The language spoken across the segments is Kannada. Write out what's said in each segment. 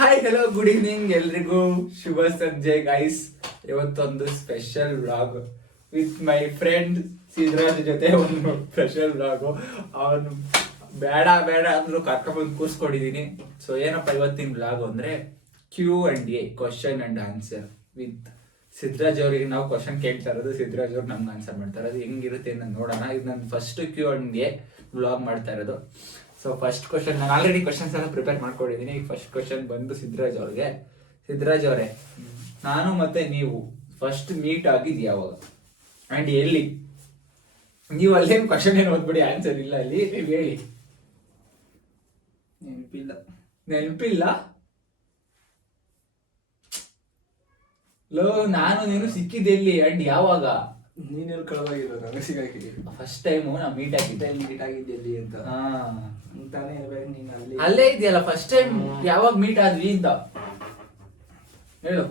ಹಾಯ್ ಹಲೋ ಗುಡ್ ಈವ್ನಿಂಗ್ ಎಲ್ರಿಗೂ ಶುಭ ಸಂಜೆ ಗೈಸ್. ಇವತ್ತೊಂದು special vlog with my friend Sidraj ಜೊತೆ ಒಂದು ಸ್ಪೆಷಲ್ ವ್ಲಾಗು. ಅವನು ಬೇಡ ಅಂದ್ರು ಕರ್ಕೊಂಡ್ಬಂದು ಕೂರ್ಸ್ಕೊಂಡಿದೀನಿ. ಸೊ ಏನಪ್ಪ ಇವತ್ತಿನ ವ್ಲಾಗ್ ಅಂದ್ರೆ Q&A, question and answer with Sidraj ಅವರಿಗೆ ನಾವು ಕ್ವಶನ್ ಕೇಳ್ತಾ ಇರೋದು, ಸಿದ್ರಾಜ್ ಅವ್ರು ನಮ್ಗೆ ಆನ್ಸರ್ ಮಾಡ್ತಾ ಇರೋದು. ಹೆಂಗಿರುತ್ತೆ ಅಂತ ನೋಡೋಣ. ಇದು ನನ್ನ ಫಸ್ಟ್ Q&A ವ್ಲಾಗ್ ಮಾಡ್ತಾ ಇರೋದು. ಸೊ ಫಸ್ಟ್ ಕ್ವಶನ್, ನಾನು ಆಲ್ರೆಡಿ ಕ್ವಶನ್ಸ್ ಎಲ್ಲ ಪ್ರಿಪೇರ್ ಮಾಡ್ಕೊಂಡಿದ್ದೀನಿ. ಈ ಫಸ್ಟ್ ಕ್ವಶನ್ ಬಂದು ಸಿದ್ರಾಜ್ ಅವ್ರಿಗೆ. ಸಿದ್ರಾಜ್ ಅವರೇ, ನಾನು ಮತ್ತೆ ನೀವು ಫಸ್ಟ್ ಮೀಟ್ ಆಗಿದ್ ಯಾವಾಗ ಅಂಡ್ ಎಲ್ಲಿ? ನೀವು ಅಲ್ಲೇನು ಕ್ವಶನ್ ಏನು ಓದ್ಬಿಡಿ, ಆನ್ಸರ್ ಇಲ್ಲ ಅಲ್ಲಿ, ನೀವು ಹೇಳಿ. ನೆನಪಿಲ್ಲ ಲೋ, ನಾನು ನೀನು ಸಿಕ್ಕಿದ್ದೆಲ್ಲಿ ಅಂಡ್ ಯಾವಾಗ? ನೀನೆಲ್ಲಿ ಕಳೆದೋಗಿರೋ ನನಗೆ ಸಿಗಾಕಿ. ಫಸ್ಟ್ ಟೈಮು ನಾ ಮೀಟ್ ಆಗಿದ್ದೆಲ್ಲಿ ಅಂತ ಅಂತಾನೆ ಹೇಳ್ಬೇಕು. ನೀನು ಅಲ್ಲೇ ಇದೆಯಲ್ಲ ಫಸ್ಟ್ ಟೈಮ್ ಯಾವಾಗ ಮೀಟ್ ಆದ್ವಿ ಅಂತ ಹೇಳು.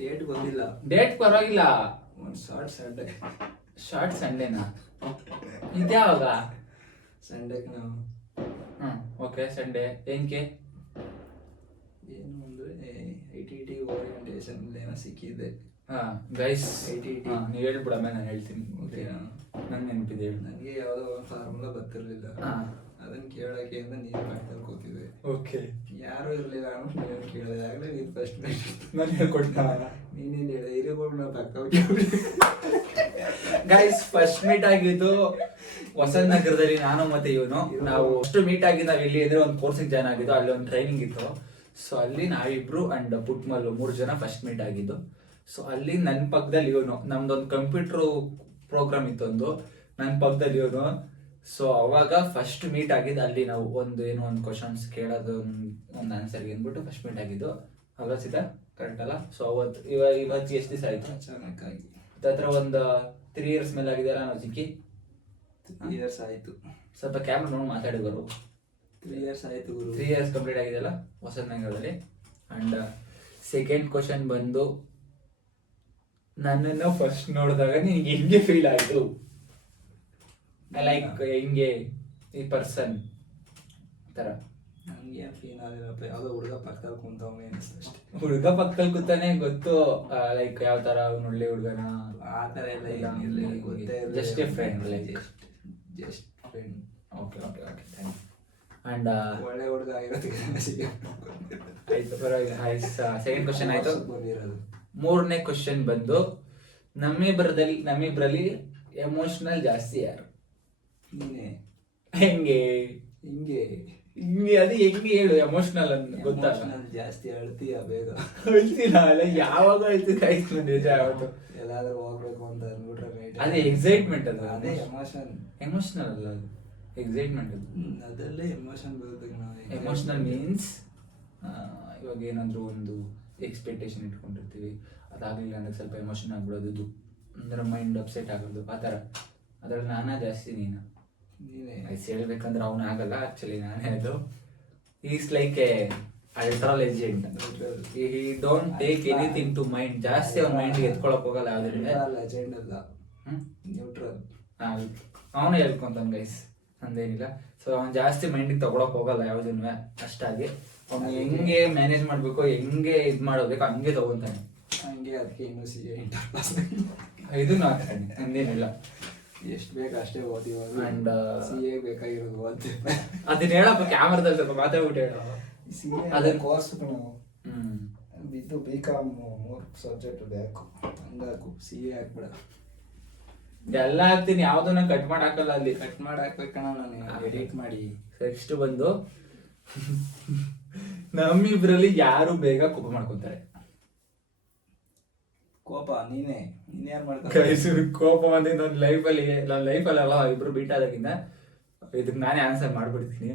ಡೇಟ್ ಗೊತ್ತಿಲ್ಲ. ಡೇಟ್ ಪರವಾಗಿಲ್ಲ. ಒಂದು ಶಾರ್ಟ್ ಸಂಡೇನಾ? ಇದ್ಯಾವಾಗ? ಸಂಡೇಗೆ ನಾವು ಓಕೆ ಸಂಡೇ. ಏನಕ್ಕೆ? ಏನು ಅಂದ್ರೆ ITT ಓರಿಯಂಟೇಷನ್ ಏನೋ ಸಿಕ್ಕಿದೆ. ಗೈಸ್ ನೀವು ಹೇಳ್ಬಿಡ ಮೇಲೆ ನಾನು ಹೇಳ್ತೀನಿ. ಓಕೆ, ನಂಗೆ ನೆನಪಿದೆ ಹೇಳಿ. ನನಗೆ ಯಾವುದೋ ಒಂದು ಫಾರ್ಮುಲಾ ಬರ್ತಿರ್ಲಿಲ್ಲ. ಅದನ್ನ ಕೇಳಕ್ಕೆ ಅಂತ ನೀನು ಮಾಡ್ತಾರೆ ಕೂತಿದ್ದೆ. ಓಕೆ, ಯಾರು ಇರಲಿಲ್ಲ ಅನ್ನೋ ನೀನು ಕೇಳಿದೆ. ಆಗಲೇ ನೀನು ಫಸ್ಟ್ ನಾನು ಹೇಳ್ಕೊಡ್ತಾ. ನೀನೇನು ಹೇಳಿದೆ? ಹಿರಿಗಳು ನಾವು ತಕ್ಕ ಗೈಸ್ ಫಸ್ಟ್ ಮೀಟ್ ಆಗಿದ್ದು ವಸಂತ ನಗರದಲ್ಲಿ. ನಾನು ಮತ್ತೆ ಇವನು ನಾವು ಅಷ್ಟು ಮೀಟ್ ಆಗಿದ್ದು ನಾವು ಎಲ್ಲಿ ಅಂದ್ರೆ ಒಂದು ಕೋರ್ಸಿಗೆ ಜಾಯ್ನ್ ಆಗಿದ್ದು. ಅಲ್ಲಿ ಒಂದು ಟ್ರೈನಿಂಗ್ ಇತ್ತು. ಸೊ ಅಲ್ಲಿ ನಾವಿಬ್ರು ಅಂಡ್ ಪುಟ್ಮಲ್ಲು 3 ಜನ ಫಸ್ಟ್ ಮೀಟ್ ಆಗಿದ್ದು. ಸೊ ಅಲ್ಲಿ ನನ್ನ ಪಕ್ಕದಲ್ಲಿ ಇವನು, ನಮ್ದೊಂದು ಕಂಪ್ಯೂಟರ್ ಪ್ರೋಗ್ರಾಮ್ ಇತ್ತು ಒಂದು, ನನ್ನ ಪಕ್ಕದಲ್ಲಿ ಇವನು. ಸೊ ಅವಾಗ ಫಸ್ಟ್ ಮೀಟ್ ಆಗಿದ್ದು ಅಲ್ಲಿ. ನಾವು ಒಂದು ಕ್ವಶನ್ಸ್ ಕೇಳೋದು, ಒಂದು ಆನ್ಸರ್ಗೆ ಅಂದ್ಬಿಟ್ಟು ಫಸ್ಟ್ ಮೀಟ್ ಆಗಿದ್ದು. ಅಲ್ವಾ ಸೀತಾ? ಕರೆಕ್ಟ್ ಅಲ್ಲ? ಸೊ ಇವತ್ತು ಎಷ್ಟು ದಿವಸ ಆಯ್ತು? ಚೆನ್ನಾಗಿ ಹತ್ರ ಒಂದು 3 years ಮೇಲೆ ಆಗಿದೆಯಲ್ಲ ನಾವು ಸಿಕ್ಕಿ. 3 years ಆಯ್ತು. ಸ್ವಲ್ಪ ಕ್ಯಾಮ್ರಾ ನೋಡಿ ಮಾತಾಡಿ ಬರು. 3 years ಆಯ್ತು ಗುರು. 3 years ಕಂಪ್ಲೀಟ್ ಆಗಿದೆಯಲ್ಲ ವಸಂತ ನಗರದಲ್ಲಿ. ಅಂಡ್ ಸೆಕೆಂಡ್ ಕ್ವಶನ್ ಬಂದು, ನನ್ನನ್ನು ಫಸ್ಟ್ ನೋಡಿದಾಗ ನಿನಗೆ ಹೆಂಗೆ ಫೀಲ್ ಆಯ್ತು? ಲೈಕ್ ಹೆಂಗೆ ಈ ಪರ್ಸನ್ ತರ? ನನಗೆ ಫೀಲ್ ಆಗಿಲ್ಲಪ್ಪ. ಯಾವುದೋ ಹುಡುಗ ಪಕ್ಕದಲ್ಲಿ ಕುಂತವನೇ ಅನಿಸ್ತು ಅಷ್ಟೇ. ಹುಡುಗ ಪಕ್ಕದಲ್ಲಿ ಕೂತಾನೆ ಗೊತ್ತು. ಲೈಕ್ ಯಾವ ತರ ಒಳ್ಳೆ ಹುಡುಗನ ಆ ಥರ ಎಲ್ಲ ಏನಿರಲಿಲ್ಲ, ಗೊತ್ತೇ ಇಲ್ಲ. Just a friend, like just friend. Okay okay okay, thank you. And ಒಳ್ಳೆ ಹುಡುಗ ಆಗಿರೋದಕ್ಕೆ ಆಯ್ತು, ಪರವಾಗಿಲ್ಲ. ಸೆಕೆಂಡ್ ಕ್ವಶನ್ ಆಯ್ತು. ಬಂದಿರೋದು. 3ನೇ ಕ್ವಶನ್ ಬಂದು, ನಮ್ಮಿಬ್ರಲ್ಲಿ ಎಮೋಷನಲ್ ಜಾಸ್ತಿ ಯಾರು? ನೀನೇ. ಹೆಂಗೆ ಹಿಂಗೆ ಅದು ಹೆಂಗೆ ಹೇಳು? ಎಮೋಷನಲ್ ಅಂತ ಗೊತ್ತಾ? ಜಾಸ್ತಿ ಅಳ್ತೀಯ ಬೇಗ. ಅಳ್ತೀನ ಅಲ್ಲ, ಯಾವಾಗ ಅಳ್ತಿದ್ದೆ ಆಯ್ತು ನಿಜ. ಯಾವತ್ತು ಎಲ್ಲಾದ್ರೂ ಹೋಗ್ಬೇಕು ಅಂತ ಅಂದ್ಬಿಟ್ರೆ ನೈಟ್ ಅದೇ ಎಕ್ಸೈಟ್ಮೆಂಟ್. ಅದು ಅದೇ ಎಮೋಷನ್. ಎಮೋಷನಲ್ ಅಲ್ಲ, ಅದು ಎಕ್ಸೈಟ್ಮೆಂಟ್. ಅದು ಅದರಲ್ಲೇ ಎಮೋಷನ್ ಬರುತ್ತೆ. ಎಮೋಷನಲ್ ಮೀನ್ಸ್ ಇವಾಗ ಏನಾದರೂ ಒಂದು ಎಕ್ಸ್ಪೆಕ್ಟೇಷನ್ ಇಟ್ಕೊಂಡಿರ್ತೀವಿ, ಅದಾಗಲಿಲ್ಲ ಅಂದ್ರೆ ಸ್ವಲ್ಪ ಎಮೋಷನ್ ಆಗ್ಬಿಡೋದು, ಅಂದ್ರೆ ಮೈಂಡ್ ಅಪ್ಸೆಟ್ ಆಗೋದು, ಆ ಥರ. ಅದ್ರಲ್ಲಿ ನಾನಾ ಜಾಸ್ತಿ ನೀನು? ನೀನೇ. ಹೇಳ್ಬೇಕಂದ್ರೆ ಅವನು ಆಗಲ್ಲ, ಆಕ್ಚುಲಿ ನಾನೇ. ಅದು is like a ultra legend. He don't take anything to mind. ಜಾಸ್ತಿ ಅವ್ನ ಮೈಂಡ್ಗೆ ಎತ್ಕೊಳಕ್ ಹೋಗಲ್ಲ ಯಾವ್ದ್ರಿಂದ. ಲೆಜೆಂಡ್ ಅಲ್ಲ, ನ್ಯೂಟ್ರಲ್. ಅವನು ಹೇಳ್ಕೊಂತಾನೆ ಗೈಸ್, ನಂದೇನಿಲ್ಲ. ಸೊ ಅವ್ನು ಜಾಸ್ತಿ ಮೈಂಡಿಗೆ ತಗೊಳಕ್ ಹೋಗಲ್ಲ ಯಾವ್ದನ್ನು. ಅಷ್ಟಾಗಿ ಅವ್ನು ಹೆಂಗೆ ಮ್ಯಾನೇಜ್ ಮಾಡ್ಬೇಕು, ಹೆಂಗೆ ಇದು ಮಾಡೋಬೇಕು ಹಂಗೆ ತಗೊಂತಾನೆ. ಹಂಗೆ ಅದಕ್ಕೆ ಇನ್ನೂ ಇದು ನಂದೇನಿಲ್ಲ. ಎಷ್ಟು ಬೇಕು ಅಷ್ಟೇ ಓದಿವಾಗ. ಅಂಡ್ CA ಬೇಕಾಗಿರೋದು ಓದ್ತೆ. ಅದನ್ನ ಹೇಳಪ್ಪ ಕ್ಯಾಮ್ರಾದಲ್ಲಿ ಸ್ವಲ್ಪ ಮಾತಾಡ್ಬಿಟ್ಟು ಹೇಳ. ಅದೇ ಕೋರ್ಸ್ ಇದು BCom 3 ಸಬ್ಜೆಕ್ಟ್ ಬೇಕು. ಹಂಗಾಕು CA ಹಾಕ್ಬಿಡ. ಎಲ್ಲ ಹಾಕ್ತೀನಿ, ಯಾವ್ದನ್ನ ಕಟ್ ಮಾಡಿ ಹಾಕಲ್ಲ. ಅಲ್ಲಿ ಕಟ್ ಮಾಡಿ ಹಾಕ್ಬೇಕಣ್ಣ, ನಾನು ಎಡಿಟ್ ಮಾಡಿ. ನೆಕ್ಸ್ಟ್ ಬಂದು, ನಮ್ಮಿಬ್ರಲ್ಲಿ ಯಾರು ಬೇಗ ಕೋಪ ಮಾಡ್ಕೊಂತಾರೆ? ಕೋಪ ನೀನೇ ಯಾರು ಮಾಡ್ಕೊಂಡು? ಕೋಪ ಬಂದು ನನ್ನ ಲೈಫಲ್ಲಿ ಅಲ್ಲ, ಇಬ್ರು ಮೀಟ್ ಆದಾಗಿಂದ ಇದಕ್ಕೆ ನಾನೇ ಆನ್ಸರ್ ಮಾಡ್ಬಿಡ್ತೀನಿ.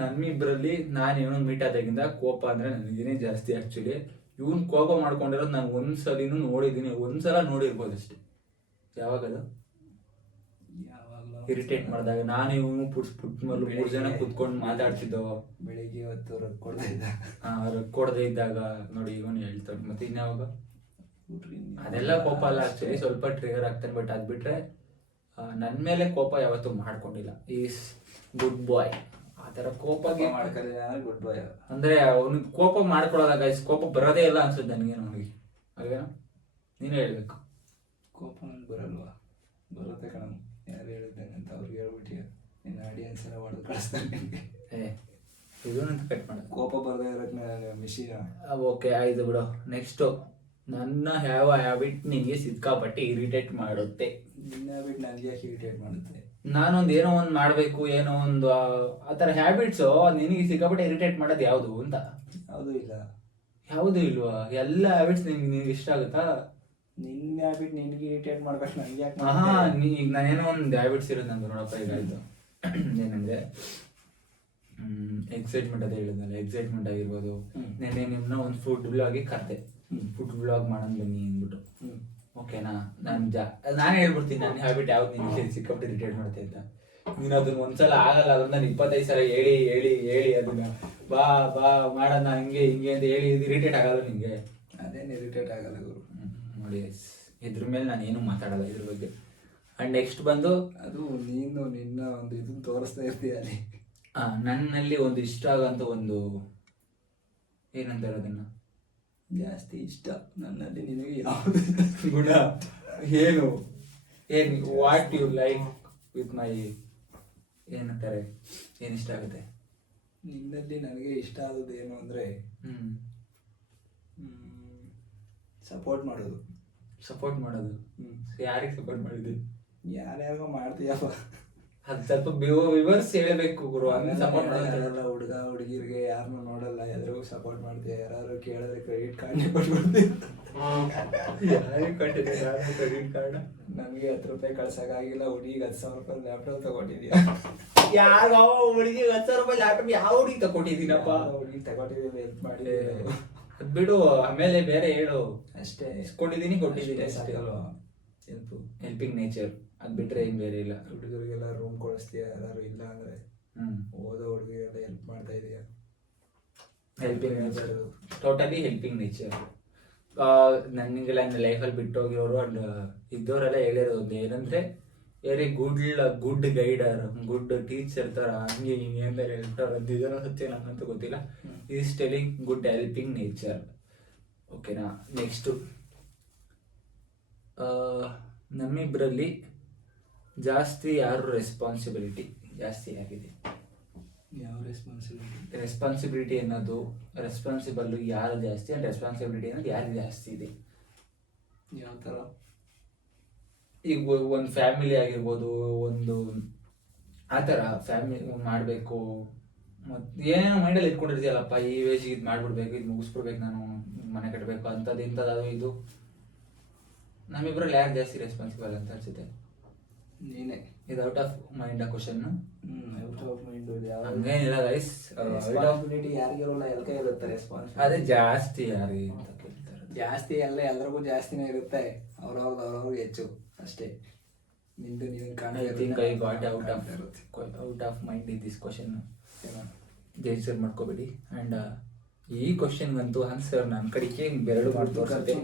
ನಮ್ಮಿಬ್ರಲ್ಲಿ ನಾನು ಇವನು ಮೀಟ್ ಆದಾಗಿಂದ ಕೋಪ ಅಂದ್ರೆ ನನಗೇನೆ ಜಾಸ್ತಿ. ಆಕ್ಚುಲಿ ಇವನ್ ಕೋಪ ಮಾಡ್ಕೊಂಡಿರೋದು ನಾನು ಒಂದ್ಸಲಿನೂ ನೋಡಿದ್ದೀನಿ, ಒಂದ್ಸಲ ನೋಡಿರ್ಬೋದು ಅಷ್ಟೇ. ಯಾವಾಗದು ಇರಿಟೇಟ್ ಮಾಡಿದಾಗ ನಾನು ಇವನು ಪುಟ್ಮಲ್ಲು 3 ಜನ ಕುತ್ಕೊಂಡು ಮಾತಾಡ್ತಿದ್ದೋ. ಬೆಳಿಗ್ಗೆ ಹೊತ್ತು ರೊಕ್ಕ ಕೊಡದೇ ಇದ್ದಾಗ ನೋಡಿ ಇವನು ಹೇಳ್ತಾನೆ. ಮತ್ತೆ ಇನ್ಯಾವಾಗ? ಅದೆಲ್ಲ ಕೋಪ ಅಲ್ಲ, ಆಕ್ಚುಲಿ ಸ್ವಲ್ಪ ಟ್ರಿಗರ್ ಆಗ್ತಾನೆ. ಬಟ್ ಅದ್ ಬಿಟ್ರೆ ನನ್ನ ಮೇಲೆ ಕೋಪ ಯಾವತ್ತೂ ಮಾಡ್ಕೊಂಡಿಲ್ಲ. ಈಸ್ ಗುಡ್ ಬಾಯ್. ಆ ಥರ ಕೋಪಗೆ ಮಾಡ್ಕೊಳ್ಳಿಲ್ಲ ಅಂದ್ರೆ ಗುಡ್ ಬಾಯ್. ಅಂದ್ರೆ ಅವ್ನಿಗೆ ಕೋಪ ಮಾಡ್ಕೊಳ್ಳೋದ ಗೈಸ್, ಕೋಪ ಬರೋದೇ ಇಲ್ಲ ಅನ್ಸುತ್ತೆ ನನಗೇನು ಅವ್ನಿಗೆ, ಅಲ್ವೇನೋ ನೀನು ಹೇಳ್ಬೇಕು. ಕೋಪ ನನಗೆ ಬರಲ್ವಾ? ಬರುತ್ತೆ ಕಣ, ಯಾರು ಹೇಳಿದ್ದೇನೆ ಅಂತ ಅವ್ರಿಗೆ ಹೇಳ್ಬಿಟ್ಟು ನಿನ್ನ ಆಡಿಯನ್ಸ್ ಎಲ್ಲ ಹೊಡೆದು ಕಳಿಸ್ತಾರೆ ನಿನಗೆ. ಇದನ್ನಂತ ಕಟ್ ಮಾಡ, ಕೋಪ ಬರದೇ ಇರೋಕ್ಕೆ ಮಿಷಿನ. ಓಕೆ ಆಯ್ತು ಬಿಡು. ನೆಕ್ಸ್ಟು, ನನ್ನ ಯಾವ ಹ್ಯಾಬಿಟ್ ನಿನಗೆ ಸಿಕ್ಕಾಪಟ್ಟೆ ಇರಿಟೇಟ್ ಮಾಡುತ್ತೆ? ನಿನ್ನ ಹ್ಯಾಬಿಟ್ ನನಗೆ ಯಾಕೆ ಇರಿಟೇಟ್ ಮಾಡುತ್ತೆ? ನಾನೊಂದು ಏನೋ ಒಂದು ಮಾಡಬೇಕು, ಏನೋ ಒಂದು ಆ ಥರ ಹ್ಯಾಬಿಟ್ಸು ನಿನಗೆ ಸಿಕ್ಕಾಪಟ್ಟೆ ಇರಿಟೇಟ್ ಮಾಡೋದು ಯಾವುದು ಅಂತ? ಯಾವುದೂ ಇಲ್ಲ. ಯಾವುದೂ ಇಲ್ವಾ? ಎಲ್ಲ ಹ್ಯಾಬಿಟ್ಸ್ ನಿನಗೆ ಇಷ್ಟ ಆಗುತ್ತಾ? ನಿನ್ನ ಹ್ಯಾಬಿಟ್ ನಿನಗೆ ಇರಿಟೇಟ್ ಮಾಡ್ಬೇಕು, ನನಗೆ ಯಾಕೆ? ಈಗ ನಾನೇನೋ ಒಂದು ಹ್ಯಾಬಿಟ್ಸ್ ಇರೋದು ನಂದು ನೋಡಪ್ಪ. ಈಗ ಆಯಿತು ಏನಂದರೆ ಎಕ್ಸೈಟ್ಮೆಂಟ್ ಅದೇ ಹೇಳಿದ್ನಲ್ಲ, ಎಕ್ಸೈಟ್ಮೆಂಟ್ ಆಗಿರ್ಬೋದು. ನೆನ್ನೆ ನಿಮ್ಮನ್ನ ಒಂದು ಫುಡ್ ವ್ಲಾಗಿಗೆ ಕರೆದೆ, ಫುಡ್ ವ್ಲಾಗ್ ಮಾಡೋಣ ಬನ್ನಿ ಅಂದ್ಬಿಟ್ಟು. ಓಕೆನಾ? ನಾನು ಹೇಳ್ಬಿಡ್ತೀನಿ ನನ್ನ ಹ್ಯಾಬಿಟ್ ಯಾವ್ದು ನಿಮಗೆ ಸಿಕ್ಕಾಪಟ್ಟೆ ಇರಿಟೇಟ್ ಮಾಡುತ್ತೆ ಅಂತ. ನೀನು ಅದನ್ನ ಒಂದ್ಸಲ ಆಗಲ್ಲ, ಅದನ್ನ ನಾನು 25 ಸಲ ಹೇಳಿ ಹೇಳಿ ಹೇಳಿ ಅದನ್ನ ಬಾ ಬಾ ಮಾಡೋಣ ಹಂಗೆ ಹಿಂಗೆ ಅಂತ ಹೇಳಿ ಇದು ಇರಿಟೇಟ್ ಆಗಲ್ಲ ನಿಮಗೆ? ಅದೇನು ಇರಿಟೇಟ್ ಆಗಲ್ಲ ಗುರು. ನೋಡಿ ಇದ್ರ ಮೇಲೆ ನಾನು ಏನು ಮಾತಾಡಲ್ಲ ಇದ್ರ ಬಗ್ಗೆ. ಆ್ಯಂಡ್ ನೆಕ್ಸ್ಟ್ ಬಂದು ಅದು ನೀನು ನಿನ್ನ ಒಂದು ಇದನ್ನ ತೋರಿಸ್ತಾ ಇರ್ತೀಯ ಅಲ್ಲಿ. ನನ್ನಲ್ಲಿ ಒಂದು ಇಷ್ಟ ಆಗೋಂಥ ಒಂದು ಏನಂತಾರೆ ಅದನ್ನು, ಜಾಸ್ತಿ ಇಷ್ಟ ನನ್ನಲ್ಲಿ ನಿನಗೆ ಯಾವುದು ಗುಣ ಏನು what you like with my, ಏನಂತಾರೆ, ಏನು ಇಷ್ಟ ಆಗುತ್ತೆ ನಿನ್ನಲ್ಲಿ ನನಗೆ ಇಷ್ಟ ಆಗೋದು ಏನು ಅಂದರೆ ಸಪೋರ್ಟ್ ಮಾಡೋದು. ಸಪೋರ್ಟ್ ಮಾಡೋದು? ಯಾರಿಗೆ ಸಪೋರ್ಟ್ ಮಾಡಿದ್ವಿ? ಯಾರ್ಯಾರಿಗೋ ಮಾಡ್ತೀಯಪ್ಪ. ಅದು ಸ್ವಲ್ಪ ವಿವರ್ಸ್ ಹೇಳಬೇಕು ಗುರು. ಸಪೋರ್ಟ್ ಮಾಡೋಲ್ಲ, ಹುಡುಗ ಹುಡುಗಿರಿಗೆ ಯಾರನ್ನೂ ನೋಡಲ್ಲ, ಎಲ್ರಿಗೂ ಸಪೋರ್ಟ್ ಮಾಡ್ತೀಯ. ಯಾರು ಕೇಳಿದ್ರೆ ಕ್ರೆಡಿಟ್ ಕಾರ್ಡ್ನೇ ಕೊಟ್ಬಿಡ್ತೀವಿ. ಯಾರಿಗೆ ಕೊಟ್ಟಿದ್ದೆ ಕ್ರೆಡಿಟ್ ಕಾರ್ಡ್? ನನಗೆ 10 ರೂಪಾಯಿ ಕಳ್ಸೋಕ್ಕಾಗಿಲ್ಲ, ಹುಡುಗಿಗೆ 10,000 ರೂಪಾಯಿ ಲ್ಯಾಪ್ಟಾಪ್ ತಗೊಂಡಿದ್ಯಾ? ಯಾವ ಹುಡುಗಿಗೆ 10,000 ರೂಪಾಯಿ ಲ್ಯಾಪ್ಟಾಪ್ ಯಾವ ಹುಡುಗಿ ತಗೊಟ್ಟಿದ್ದೀನಪ್ಪ? ಹುಡುಗಿ ತಗೊಂಡಿದ್ದೀವಿ, ಹೆಲ್ಪ್ ಮಾಡಿ. ಅದ್ ಬಿಡು, ಆಮೇಲೆ ಬೇರೆ ಹೇಳು. ಅಷ್ಟೇ ಇಸ್ಕೊಂಡಿದ್ದೀನಿ, ಕೊಟ್ಟಿದ್ದೀನಿ ಅಷ್ಟೇ. ಹೆಲ್ಪಿಂಗ್ ನೇಚರ್, ಅದ್ ಬಿಟ್ರೆ ಏನ್ ಬೇರೆ ಇಲ್ಲ. ಹುಡುಗರಿಗೆಲ್ಲ ರೂಮ್ ಕೊಡಿಸ್ತೀಯ, ಯಾರು ಇಲ್ಲ ಅಂದ್ರೆ ಓದೋ ಹುಡುಗಿಗೆಲ್ಲ ಹೆಲ್ಪ್ ಮಾಡ್ತಾ ಇದೀಯ. Helping nature, totally helping nature. ನನಗೆಲ್ಲ ಲೈಫಲ್ಲಿ ಬಿಟ್ಟೋಗಿರೋರು ಅಂಡ್ ಇದ್ದವರೆಲ್ಲ ಹೇಳಿರೋದು ಏನಂದ್ರೆ very good guider, good teacher ತರ ಹಂಗೆ ಹಿಂಗೆ ಅಂತ ಹೇಳ್ತಾರೆ. ಅದು ಇದನ್ನ ಸತ್ಯ ನಂಗಂತೂ ಗೊತ್ತಿಲ್ಲ. Is telling good helping nature. ಓಕೆನಾ? ನೆಕ್ಸ್ಟು, ನಮ್ಮಿಬ್ಬರಲ್ಲಿ ಜಾಸ್ತಿ ಯಾರು ರೆಸ್ಪಾನ್ಸಿಬಿಲಿಟಿ ಜಾಸ್ತಿ ಆಗಿದೆ? ಯಾವ ರೆಸ್ಪಾನ್ಸಿಬಿಲಿಟಿ? ರೆಸ್ಪಾನ್ಸಿಬಿಲಿಟಿ ಅನ್ನೋದು, ರೆಸ್ಪಾನ್ಸಿಬಲ್ ಯಾರು ಜಾಸ್ತಿ ಅಂಡ್ ರೆಸ್ಪಾನ್ಸಿಬಿಲಿಟಿ ಅನ್ನೋದು ಯಾರು ಜಾಸ್ತಿ ಇದೆ? ಯಾವ ಥರ? ಈಗ ಒಂದು ಫ್ಯಾಮಿಲಿ ಆಗಿರ್ಬೋದು, ಒಂದು ಆ ಥರ ಫ್ಯಾಮಿಲಿ ಮಾಡಬೇಕು, ಮತ್ತು ಏನೇನೋ ಮೈಂಡಲ್ಲಿ ಇಟ್ಕೊಂಡಿರ್ತೀಯಲ್ಲಪ್ಪ, ಈ ವೇಜಿಗೆ ಇದು ಮಾಡಿಬಿಡ್ಬೇಕು, ಇದು ಮುಗಿಸ್ಬಿಡ್ಬೇಕು, ನಾನು ಮನೆ ಕಟ್ಟಬೇಕು ಅಂಥದ್ದು ಇಂಥದ್ದು ಇದು. ನಮ್ಮಿಬ್ಬರಲ್ಲಿ ಯಾರು ಜಾಸ್ತಿ ರೆಸ್ಪಾನ್ಸಿಬಲ್ ಅಂತ ಅನ್ಸುತ್ತೆ? ನೀನೇ. ಇದು ಔಟ್ ಆಫ್ ಮೈಂಡ್ ಆ ಕ್ವಶನ್? Out of mind. ಹಂಗೇನಿಲ್ಲ ಗೈಸ್, ರೆಸ್ಪಾನ್ಸಿಬಿಲಿಟಿ ಯಾರಿಗಿರೋಲ್ಲ, ಎಲ್ಕ ಇರುತ್ತೆ ರೆಸ್ಪಾನ್ಸಿಬಿಲಿಟಿ. ಅದೇ ಜಾಸ್ತಿ ಯಾರಿಗೆ ಅಂತ ಕೇಳ್ತಾರೆ. ಜಾಸ್ತಿ ಎಲ್ಲ ಎಲ್ರಿಗೂ ಜಾಸ್ತಿನೇ ಇರುತ್ತೆ, ಅವ್ರವ್ರಿಗೆ ಹೆಚ್ಚು ಅಷ್ಟೇ. ನಿಂದು ನೀನು out of mind is this question. ಬೇಜಾರು ಮಾಡ್ಕೋಬೇಡಿ. ಆ್ಯಂಡ್ ಈ ಕ್ವಶನ್ಗಂತೂ ಆನ್ಸರ್ ನನ್ನ ಕಡೆಗೆ ಬೆರಳು ಮಾಡಿ ತೋರಿಸುತ್ತೆ.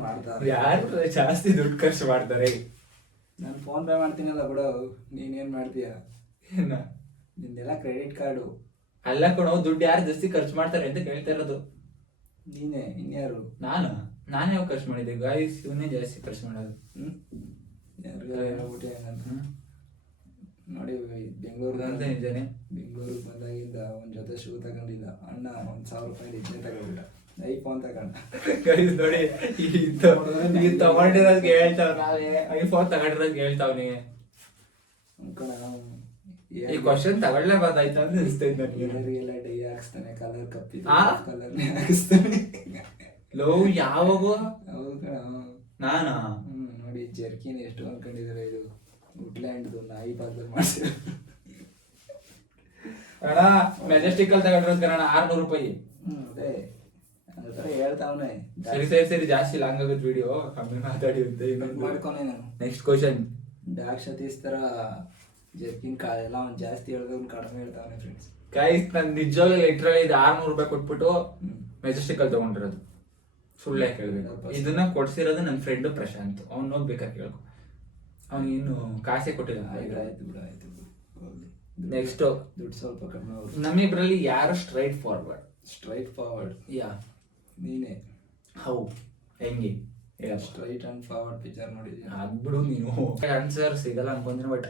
ಯಾರು ಜಾಸ್ತಿ ದುಡ್ಡು ಖರ್ಚು ಮಾಡ್ತಾರೆ? ನಾನು ಫೋನ್ ಪೇ ಮಾಡ್ತೀನಲ್ಲ ಬಿಡು, ನೀನೇನು ಮಾಡ್ತೀಯ? ಏನ ನಿಂದೆಲ್ಲ ಕ್ರೆಡಿಟ್ ಕಾರ್ಡು ಅಲ್ಲ ಕೊಡೋ. ದುಡ್ಡು ಯಾರು ಜಾಸ್ತಿ ಖರ್ಚು ಮಾಡ್ತಾರೆ ಅಂತ ಕೇಳ್ತಾ ಇರೋದು. ನೀನೇ, ಇನ್ಯಾರು? ನಾನು ಯಾವ ಖರ್ಚು ಮಾಡಿದ್ದೆ ಗಾಯ್ಸ್? ಇವನ್ನೇ ಜಾಸ್ತಿ ಖರ್ಚು ಮಾಡೋದು. ಹೇಳ್ಬಿಟ್ಟೆ ನೋಡಿ. ಬೆಂಗಳೂರಿಗೆ ಬಂದಾಗಿಂದ ಒಂದು ಜೊತೆ ಶೂ ತಗೊಂಡಿಲ್ಲ ಅಣ್ಣ, 1,000 ರೂಪಾಯಿ ಇದನ್ನೇ ತಗೊಂಡಿಲ್ಲ. ಐಫೋನ್ ತಗೊಂಡ. ನೋಡಿ ತಗೊಂಡಿರೋದು ಹೇಳ್ತಾವ, ನಾವೇ ಐಫೋನ್ ತಗೊಂಡಿರೋದು ಹೇಳ್ತಾವ್ನಿ. ಈ ಕ್ವಶನ್ ತಗೊಳ್ಳೇಬಾರ್ದಾಯ್ತು ಅಂತ ಅನಿಸ್ತೈತೆ ನನಗೆ. ಎಲ್ಲರಿಗೆಲ್ಲ ಡೈ ಹಾಕ್ಸ್ತಾನೆ, ಕಲರ್ ಕಪ್ಪಿದೆ ಕಲರ್ನೇ ಹಾಕಿಸ್ತಾನೆ. ಲವ್ ಯಾವಾಗ? ಹೌದು ಕಣ. ನಾನಾ? ನೋಡಿ ಜರ್ಕಿನ್ ಎಷ್ಟು ಅನ್ಕೊಂಡಿದ್ದಾರೆ. ಇದು ವುಡ್ಲ್ಯಾಂಡ್ದು ನಾಯಿ ಬಾಗ್ಲಲ್ಲಿ ಮಾಡ್ಸಿರೋ ಅಣ್ಣ. ಮೆಜೆಸ್ಟಿಕ್ ಅಲ್ಲಿ ತಗೊಂಡಿರೋದು ಕಣ 600 ರೂಪಾಯಿ. ಅದೇ ಅದ್ರ ಥರ ಹೇಳ್ತಾವನೆ. ಸರಿ ಜಾಸ್ತಿ ಲಾಂಗ್ ಆಗುತ್ತೆ ವಿಡಿಯೋ, ಕಮ್ಮಿ ಮಾತಾಡಿ ಮಾಡ್ಕೊನೆ ನಾನು. Next question. ಡಾರ್ಕ್ ಸತೀಶ್ ಥರ ಜರ್ಕಿನ್ ಎಲ್ಲ ಅವ್ನು ಜಾಸ್ತಿ ಹೇಳಿದ್ರು ಕಡಿಮೆ ಹೇಳ್ತಾವನೆ ಫ್ರೆಂಡ್ಸ್. ಗೈಸ್ ನಾನು ನಿಜವಾಗ್ಲೂ ಲಿಟ್ರಲಿ ಇದು 600 ರೂಪಾಯಿ ಕೊಟ್ಬಿಟ್ಟು ಮೆಜೆಸ್ಟಿಕ್ ಅಲ್ಲಿ ತಗೊಂಡಿರೋದು. ಸುಳ್ಳೆ ಕೇಳ್ಬೇಕು. ಇದನ್ನ ಕೊಡ್ಸಿರೋದು ನನ್ನ ಫ್ರೆಂಡು ಪ್ರಶಾಂತ್. ಅವ್ನು ಹೋಗ್ಬೇಕಾದ್ರೆ ಕೇಳ್ಕೊ, ಅವ್ನು ಇನ್ನು ಕಾಸೇ ಕೊಟ್ಟಿಲ್ಲ. ಆಯ್ತು ಬಿಡು. ನೆಕ್ಸ್ಟ್ ದುಡ್ಡು ಸ್ವಲ್ಪ ಕಡಿಮೆ ಅವ್ರು. ನಮ್ಮಿಬ್ರಲ್ಲಿ ಯಾರು ಸ್ಟ್ರೈಟ್ ಫಾರ್ವರ್ಡ್? ಸ್ಟ್ರೈಟ್ ಫಾರ್ವರ್ಡ್ ಯಾ, ನೀನೇ. ಹೌ, ಹೆಂಗೆ ಹೇಳಪ್ಪ. ಸ್ಟ್ರೈಟ್ ಅಂಡ್ ಫಾರ್ವರ್ಡ್ ಪಿಕ್ಚರ್ ನೋಡಿದ್ಯಾ? ಆಗ್ಬಿಡು ನೀನು. ಆನ್ಸರ್ ಸಿಗಲ್ಲ ಅನ್ಕೊಂತೀನಿ. ಬಟ್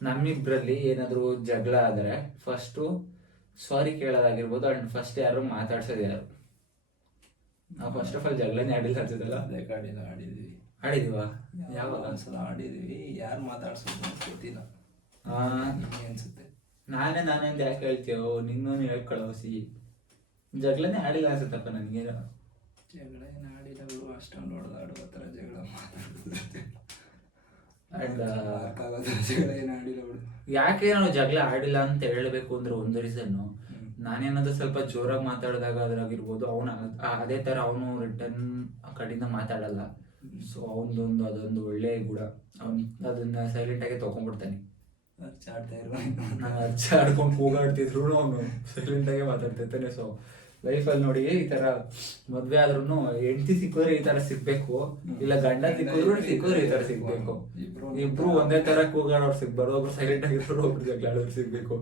ನಮ್ಮಿಬ್ರಲ್ಲಿ ಏನಾದ್ರು ಜಗಳ ಆದ್ರೆ ಫಸ್ಟು ಸಾರಿ ಕೇಳೋದಾಗಿರ್ಬೋದು. ಅಂಡ್ ಫಸ್ಟ್ ಯಾರು ಮಾತಾಡ್ಸೋದು ಯಾರು? ನಾವು ಫಸ್ಟ್ ಆಫ್ ಆಲ್ ಜಗಳನೇ ಆಡಿಲ್ಲ ಅನ್ಸುತ್ತಲ್ಲ. ಅದೇ ಕಾಡಿಲ್ಲ ಆಡಿದ್ವಿ. ಆಡಿದೀವಾ? ಯಾವಾಗ ಒಂದ್ಸಲ ಆಡಿದ್ವಿ. ಯಾರು ಮಾತಾಡ್ಸೋದು ಅಂತ ಗೊತ್ತಿಲ್ಲ. ನಿಮಗೆ ಅನ್ಸುತ್ತೆ. ನಾನೇ ಅಂತ ಯಾಕೆ ಹೇಳ್ತೀಯೋ? ನಿನ್ನೂ ಹೇಳ್ಕೊಳ್ಳೋ ಸಿ. ಜಗಳನೇ ಆಡಿಲ್ಲ ಅನ್ಸುತ್ತಪ್ಪ ನನಗೇನು. ಜಗಳ ಏನು ಆಡಿಲ್ಲ ಬಿಡು. ಅಷ್ಟೊಂದು ಹೊಡೆದಾಡುವ ಥರ ಜಗಳ ಮಾತಾಡೋದು. ಅಂಡ್ ಜಗಳ ಏನು ಆಡಿಲ್ಲ ಬಿಡು. ಯಾಕೆ ನಾನು ಜಗಳ ಆಡಿಲ್ಲ ಅಂತ ಹೇಳಬೇಕು ಅಂದ್ರೆ ಒಂದು ರೀಸನ್ನು, ನಾನೇನಾದ್ರೂ ಸ್ವಲ್ಪ ಜೋರಾಗಿ ಮಾತಾಡಿದಾಗ ಅದ್ರಾಗಿರ್ಬೋದು, ಅವನು ಅದೇ ಥರ ಅವನು ರಿಟರ್ನ್ ಆ ಕಡೆಯಿಂದ ಮಾತಾಡಲ್ಲ. ಸೊ ಅವನದೊಂದು ಅದೊಂದು ಒಳ್ಳೆ ಗುಣ. ಅವ್ನು ಅದನ್ನ ಸೈಲೆಂಟಾಗಿ ತೊಗೊಂಡ್ಬಿಡ್ತಾನೆ. ಅರ್ಚಾಡ್ತಾ ಇರುವ ನಾನು ಅರ್ಚಾಡ್ಕೊಂಡು ಕೂಗಾಡ್ತಿದ್ರು ಅವನು ಸೈಲೆಂಟಾಗೆ ಮಾತಾಡ್ತಿರ್ತಾನೆ. ಸೊ ಲೈಫಲ್ಲಿ ನೋಡಿ, ಈ ಥರ ಮದುವೆ ಆದ್ರೂ ಹೆಂಡತಿ ಸಿಕ್ಕಿದ್ರೆ ಈ ಥರ ಸಿಗ್ಬೇಕು, ಇಲ್ಲ ಗಂಡ ಸಿಕ್ಕಿದ್ರೆ ಈ ಥರ ಸಿಗ್ಬೇಕು. ಇಬ್ರು ಒಂದೇ ಥರ ಕೂಗಾಡೋರು ಸಿಗ್ಬಾರ್ದು. ಒಬ್ರು ಸೈಲೆಂಟ್ ಆಗಿರೋರು, ಒಬ್ರು ಜಗಳಾಡೋರು ಸಿಗ್ಬೇಕು.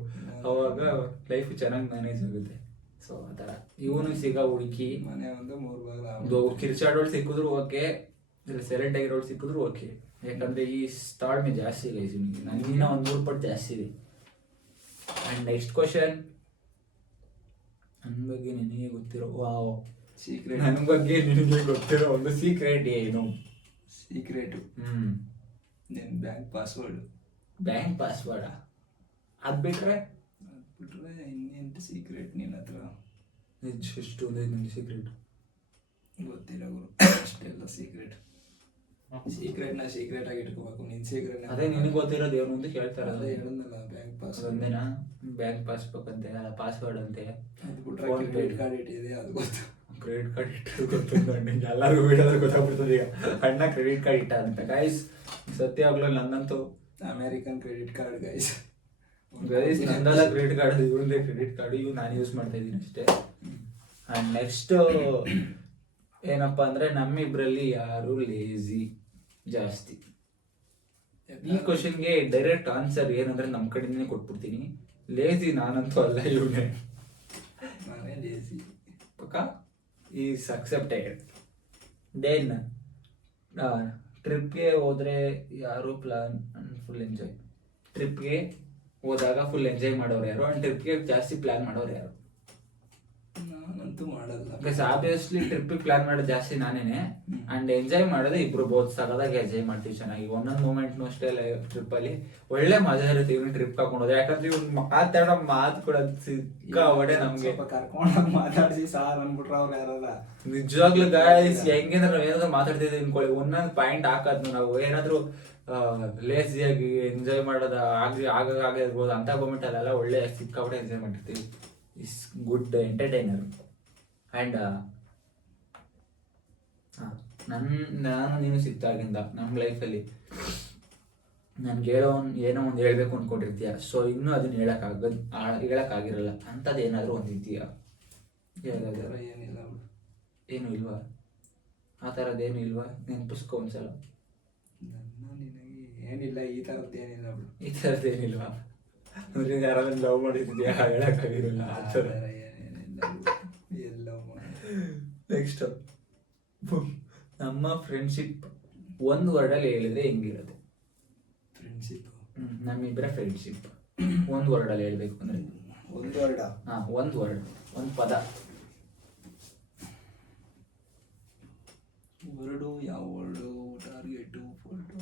ಅವಾಗ ಲೈಫ್ ಚೆನ್ನಾಗಿ ಮ್ಯಾನೇಜ್ ಆಗುತ್ತೆ. ಸೊ ಆ ಥರ ಇವನು ಸಿಗ ಹುಡುಕಿ ಮನೆ ಒಂದು 3 ಭಾಗ ಕಿರ್ಚಾಡೋಳು ಸಿಕ್ಕಿದ್ರು ಓಕೆ, ಇಲ್ಲ ಸೈಲೆಂಟ್ ಆಗಿರೋಳು ಸಿಕ್ಕಿದ್ರು ಓಕೆ. ಯಾಕಂದ್ರೆ ಈ ತಾಳ್ಮೆ ಜಾಸ್ತಿ ಇದೆ ಇವನಿಗೆ, ನನಗಿನ್ನ ಒಂದು 3 ಪಟ್ಟು ಜಾಸ್ತಿ ಇದೆ. ಆ್ಯಂಡ್ ನೆಕ್ಸ್ಟ್ ಕ್ವಶನ್, ನನ್ನ ಬಗ್ಗೆ ನಿನಗೆ ಗೊತ್ತಿರೋ ಸೀಕ್ರೆಟ್. ನನ್ನ ಬಗ್ಗೆ ನಿನಗೆ ಗೊತ್ತಿರೋ ಒಂದು ಸೀಕ್ರೆಟ್ ಏನು? ಸೀಕ್ರೆಟು ನಿನ್ನ ಬ್ಯಾಂಕ್ ಪಾಸ್ವರ್ಡ್. ಬ್ಯಾಂಕ್ ಪಾಸ್ವರ್ಡಾ? ಅದು ಬಿಟ್ರೆ ಇನ್ನೆಂಟು ಸೀಕ್ರೆಟ್ ನಿನ್ನ ಹತ್ರ? ಎಷ್ಟು ನನಗೆ ಸೀಕ್ರೆಟ್ ಗೊತ್ತಿಲ್ಲ ಗುರು. ಅಷ್ಟೆಲ್ಲ ಸೀಕ್ರೆಟ್. ಸೀಕ್ರೆಟ್ನ ಸೀಕ್ರೆಟ್ ಆಗಿ ಇಟ್ಕೋಬೇಕು. ನಿನ್ನ ಸೀಕ್ರೆಟ್ ಅದೇ ನಿನಗೆ ಗೊತ್ತಿರೋದು ಏನು ಅಂತ ಕೇಳ್ತಾರೆ. ಅದೇ ಹೇಳಿದ್ನಲ್ಲ, ಬ್ಯಾಂಕ್ ಪಾಸ್ವರ್ಡ್. ಒಂದೇನಾ? ಬ್ಯಾಂಕ್ ಪಾಸ್ಬುಕ್ ಅಂತೆ, ಪಾಸ್ವರ್ಡ್ ಅಂತೆ. ಅದು ಬಿಟ್ರೆ ಕ್ರೆಡಿಟ್ ಕಾರ್ಡ್ ಇಟ್ಟಿದೆ, ಅದು ಗೊತ್ತು. ಕ್ರೆಡಿಟ್ ಕಾರ್ಡ್ ಇಟ್ಟು ಗೊತ್ತಿಲ್ಲ ಎಲ್ಲರಿಗೂ ಬಿಡೋದ್ರೆ ಗೊತ್ತಾಗ್ಬಿಡ್ತದೆ ಈಗ. ಅಣ್ಣ ಕ್ರೆಡಿಟ್ ಕಾರ್ಡ್ ಇಟ್ಟ ಅಂತ. ಗೈಸ್ ಸತ್ಯಾಗ್ಲೂ ನನ್ನಂತೂ ಅಮೇರಿಕನ್ ಕ್ರೆಡಿಟ್ ಕಾರ್ಡ್ ಗೈಸ್. ನಂದೆಲ್ಲ ಕ್ರೆಡಿಟ್ ಕಾರ್ಡ್, ಇವ್ರದ್ದೇ ಕ್ರೆಡಿಟ್ ಕಾರ್ಡ್. ಇವು ನಾನು ಯೂಸ್ ಮಾಡ್ತಾ ಇದ್ದೀನಿ ಅಷ್ಟೇ. ಆ್ಯಂಡ್ ನೆಕ್ಸ್ಟ್ ಏನಪ್ಪ ಅಂದರೆ, ನಮ್ಮಿಬ್ಬರಲ್ಲಿ ಯಾರು ಲೇಜಿ ಜಾಸ್ತಿ? ಈ ಕ್ವಶನ್ಗೆ ಡೈರೆಕ್ಟ್ ಆನ್ಸರ್ ಏನಂದ್ರೆ ನಮ್ಮ ಕಡೆನೇ ಕೊಟ್ಬಿಡ್ತೀನಿ. ಲೇಜಿ ನಾನಂತೂ ಅಲ್ಲ, ಇವನೇ. ನಾನೇ ಲೇಜಿ ಪಕ್ಕ ಈಸ್ ಅಕ್ಸೆಪ್ಟೆಡ್. ದೆನ್ ಟ್ರಿಪ್ಗೆ ಹೋದರೆ ಯಾರು ಪ್ಲಾನ್ ಫುಲ್ ಎಂಜಾಯ್? ಟ್ರಿಪ್ಗೆ ಹೋದಾಗ ಫುಲ್ ಎಂಜಾಯ್ ಮಾಡೋರು ಯಾರು? ಆ್ಯಂಡ್ ಟ್ರಿಪ್ಗೆ ಜಾಸ್ತಿ ಪ್ಲ್ಯಾನ್ ಮಾಡೋರು ಯಾರು? ನಾನಂತೂ ಮಾಡಲ್ಲ. ಬಿಕಾಸ್ ಆಬ್ವಿಯಸ್ಲಿ ಟ್ರಿಪ್ಪಿಗೆ ಪ್ಲಾನ್ ಮಾಡೋದು ಜಾಸ್ತಿ ನಾನೇನೆ. ಆ್ಯಂಡ್ ಎಂಜಾಯ್ ಮಾಡೋದು ಇಬ್ರು ಬೋತ್ ಸಾಕಾದಾಗ ಎಂಜಾಯ್ ಮಾಡ್ತೀವಿ ಚೆನ್ನಾಗಿ. ಒಂದೊಂದು ಮೂಮೆಂಟ್ನು ಅಷ್ಟೇ ಟ್ರಿಪ್ಪಲ್ಲಿ ಒಳ್ಳೆ ಮಜಾ ಇರುತ್ತೆ. ಇವ್ನು ಟ್ರಿಪ್ ಕರ್ಕೊಂಡು ಹೋದ್ರೆ, ಯಾಕಂದ್ರೆ ಇವ್ನು ಮಾತಾಡೋ ಮಾತು ಕೂಡ ಸಿಕ್ಕಾವಡೆ ನಮಗೆ ಕರ್ಕೊಂಡು ಮಾತಾಡಿಸಿ ಸಾರ್ ಅಂದ್ಬಿಟ್ರೆ ಅವ್ರು ಯಾರಲ್ಲ. ನಿಜವಾಗ್ಲೂ ಗಾಯ್ಸ್ ಹೆಂಗಂದ್ರೆ ನಾವು ಏನಾದ್ರು ಮಾತಾಡ್ತಿದ್ದೀವಿ ಅನ್ಕೊಳ್ಳಿ, ಒಂದೊಂದು ಪಾಯಿಂಟ್ ಹಾಕೋದು ನಾವು ಏನಾದ್ರು ಲೇಸಿಯಾಗಿ ಎಂಜಾಯ್ ಮಾಡೋದು ಆಗಿರ್ಬೋದು ಅಂತ ಮೂಮೆಂಟ್ ಅಲ್ಲೆಲ್ಲ ಒಳ್ಳೆ ಸಿಕ್ಕಾಪಟ್ಟೆ ಎಂಜಾಯ್ ಮಾಡಿರ್ತೀವಿ. Is good entertainer. ಆ್ಯಂಡ್ ನಾನು ನೀನು ಸಿಕ್ತಾಗಿಂದ ನಮ್ಮ ಲೈಫಲ್ಲಿ ನನ್ಗೆ ಏನೋ ಒಂದು ಹೇಳ್ಬೇಕು ಅಂದ್ಕೊಂಡಿರ್ತೀಯ. ಸೊ ಇನ್ನೂ ಅದನ್ನ ಹೇಳೋಕ್ಕಾಗಿರಲ್ಲ ಅಂಥದ್ದು ಏನಾದರೂ ಒಂದು ಇದೆಯಾ? ಏನಿಲ್ಲ. ಏನು ಇಲ್ವಾ? ಆ ಥರದ್ದೇನು ಇಲ್ವಾ? ನೆನಪಿಸ್ಕೊ ಒಂದ್ಸಲ. ನಿನಗೆ ಏನಿಲ್ಲ, ಈ ಥರದ್ದು ಏನಿಲ್ಲ ಬಿಡು. ಈ ಥರದ್ದೇನಿಲ್ವಾ? ಯಾರಾದ್ರೂ ಲವ್ ಮಾಡಿದ್ಯಾ? ಹೇಳೋಕ್ಕಾಗಿರಲ್ಲ ಆ ಥರ. ನೆಕ್ಸ್ಟ್, ನಮ್ಮ ಫ್ರೆಂಡ್ಶಿಪ್ ಒಂದು ವರ್ಡಲ್ಲಿ ಹೇಳಿದ್ರೆ ಹೆಂಗಿರುತ್ತೆ? ಫ್ರೆಂಡ್ಶಿಪ್ ನಮ್ಮಿಬ್ಬರ ಫ್ರೆಂಡ್ಶಿಪ್ ಒಂದು ವರ್ಡಲ್ಲಿ ಹೇಳ್ಬೇಕು ಅಂದ್ರೆ? ಒಂದು ವರ್ಡ? ಹಾಂ, ಒಂದು ವರ್ಡ್, ಒಂದು ಪದ. ವರ್ಡು ಯಾವ ವರ್ಡು? Target, photo.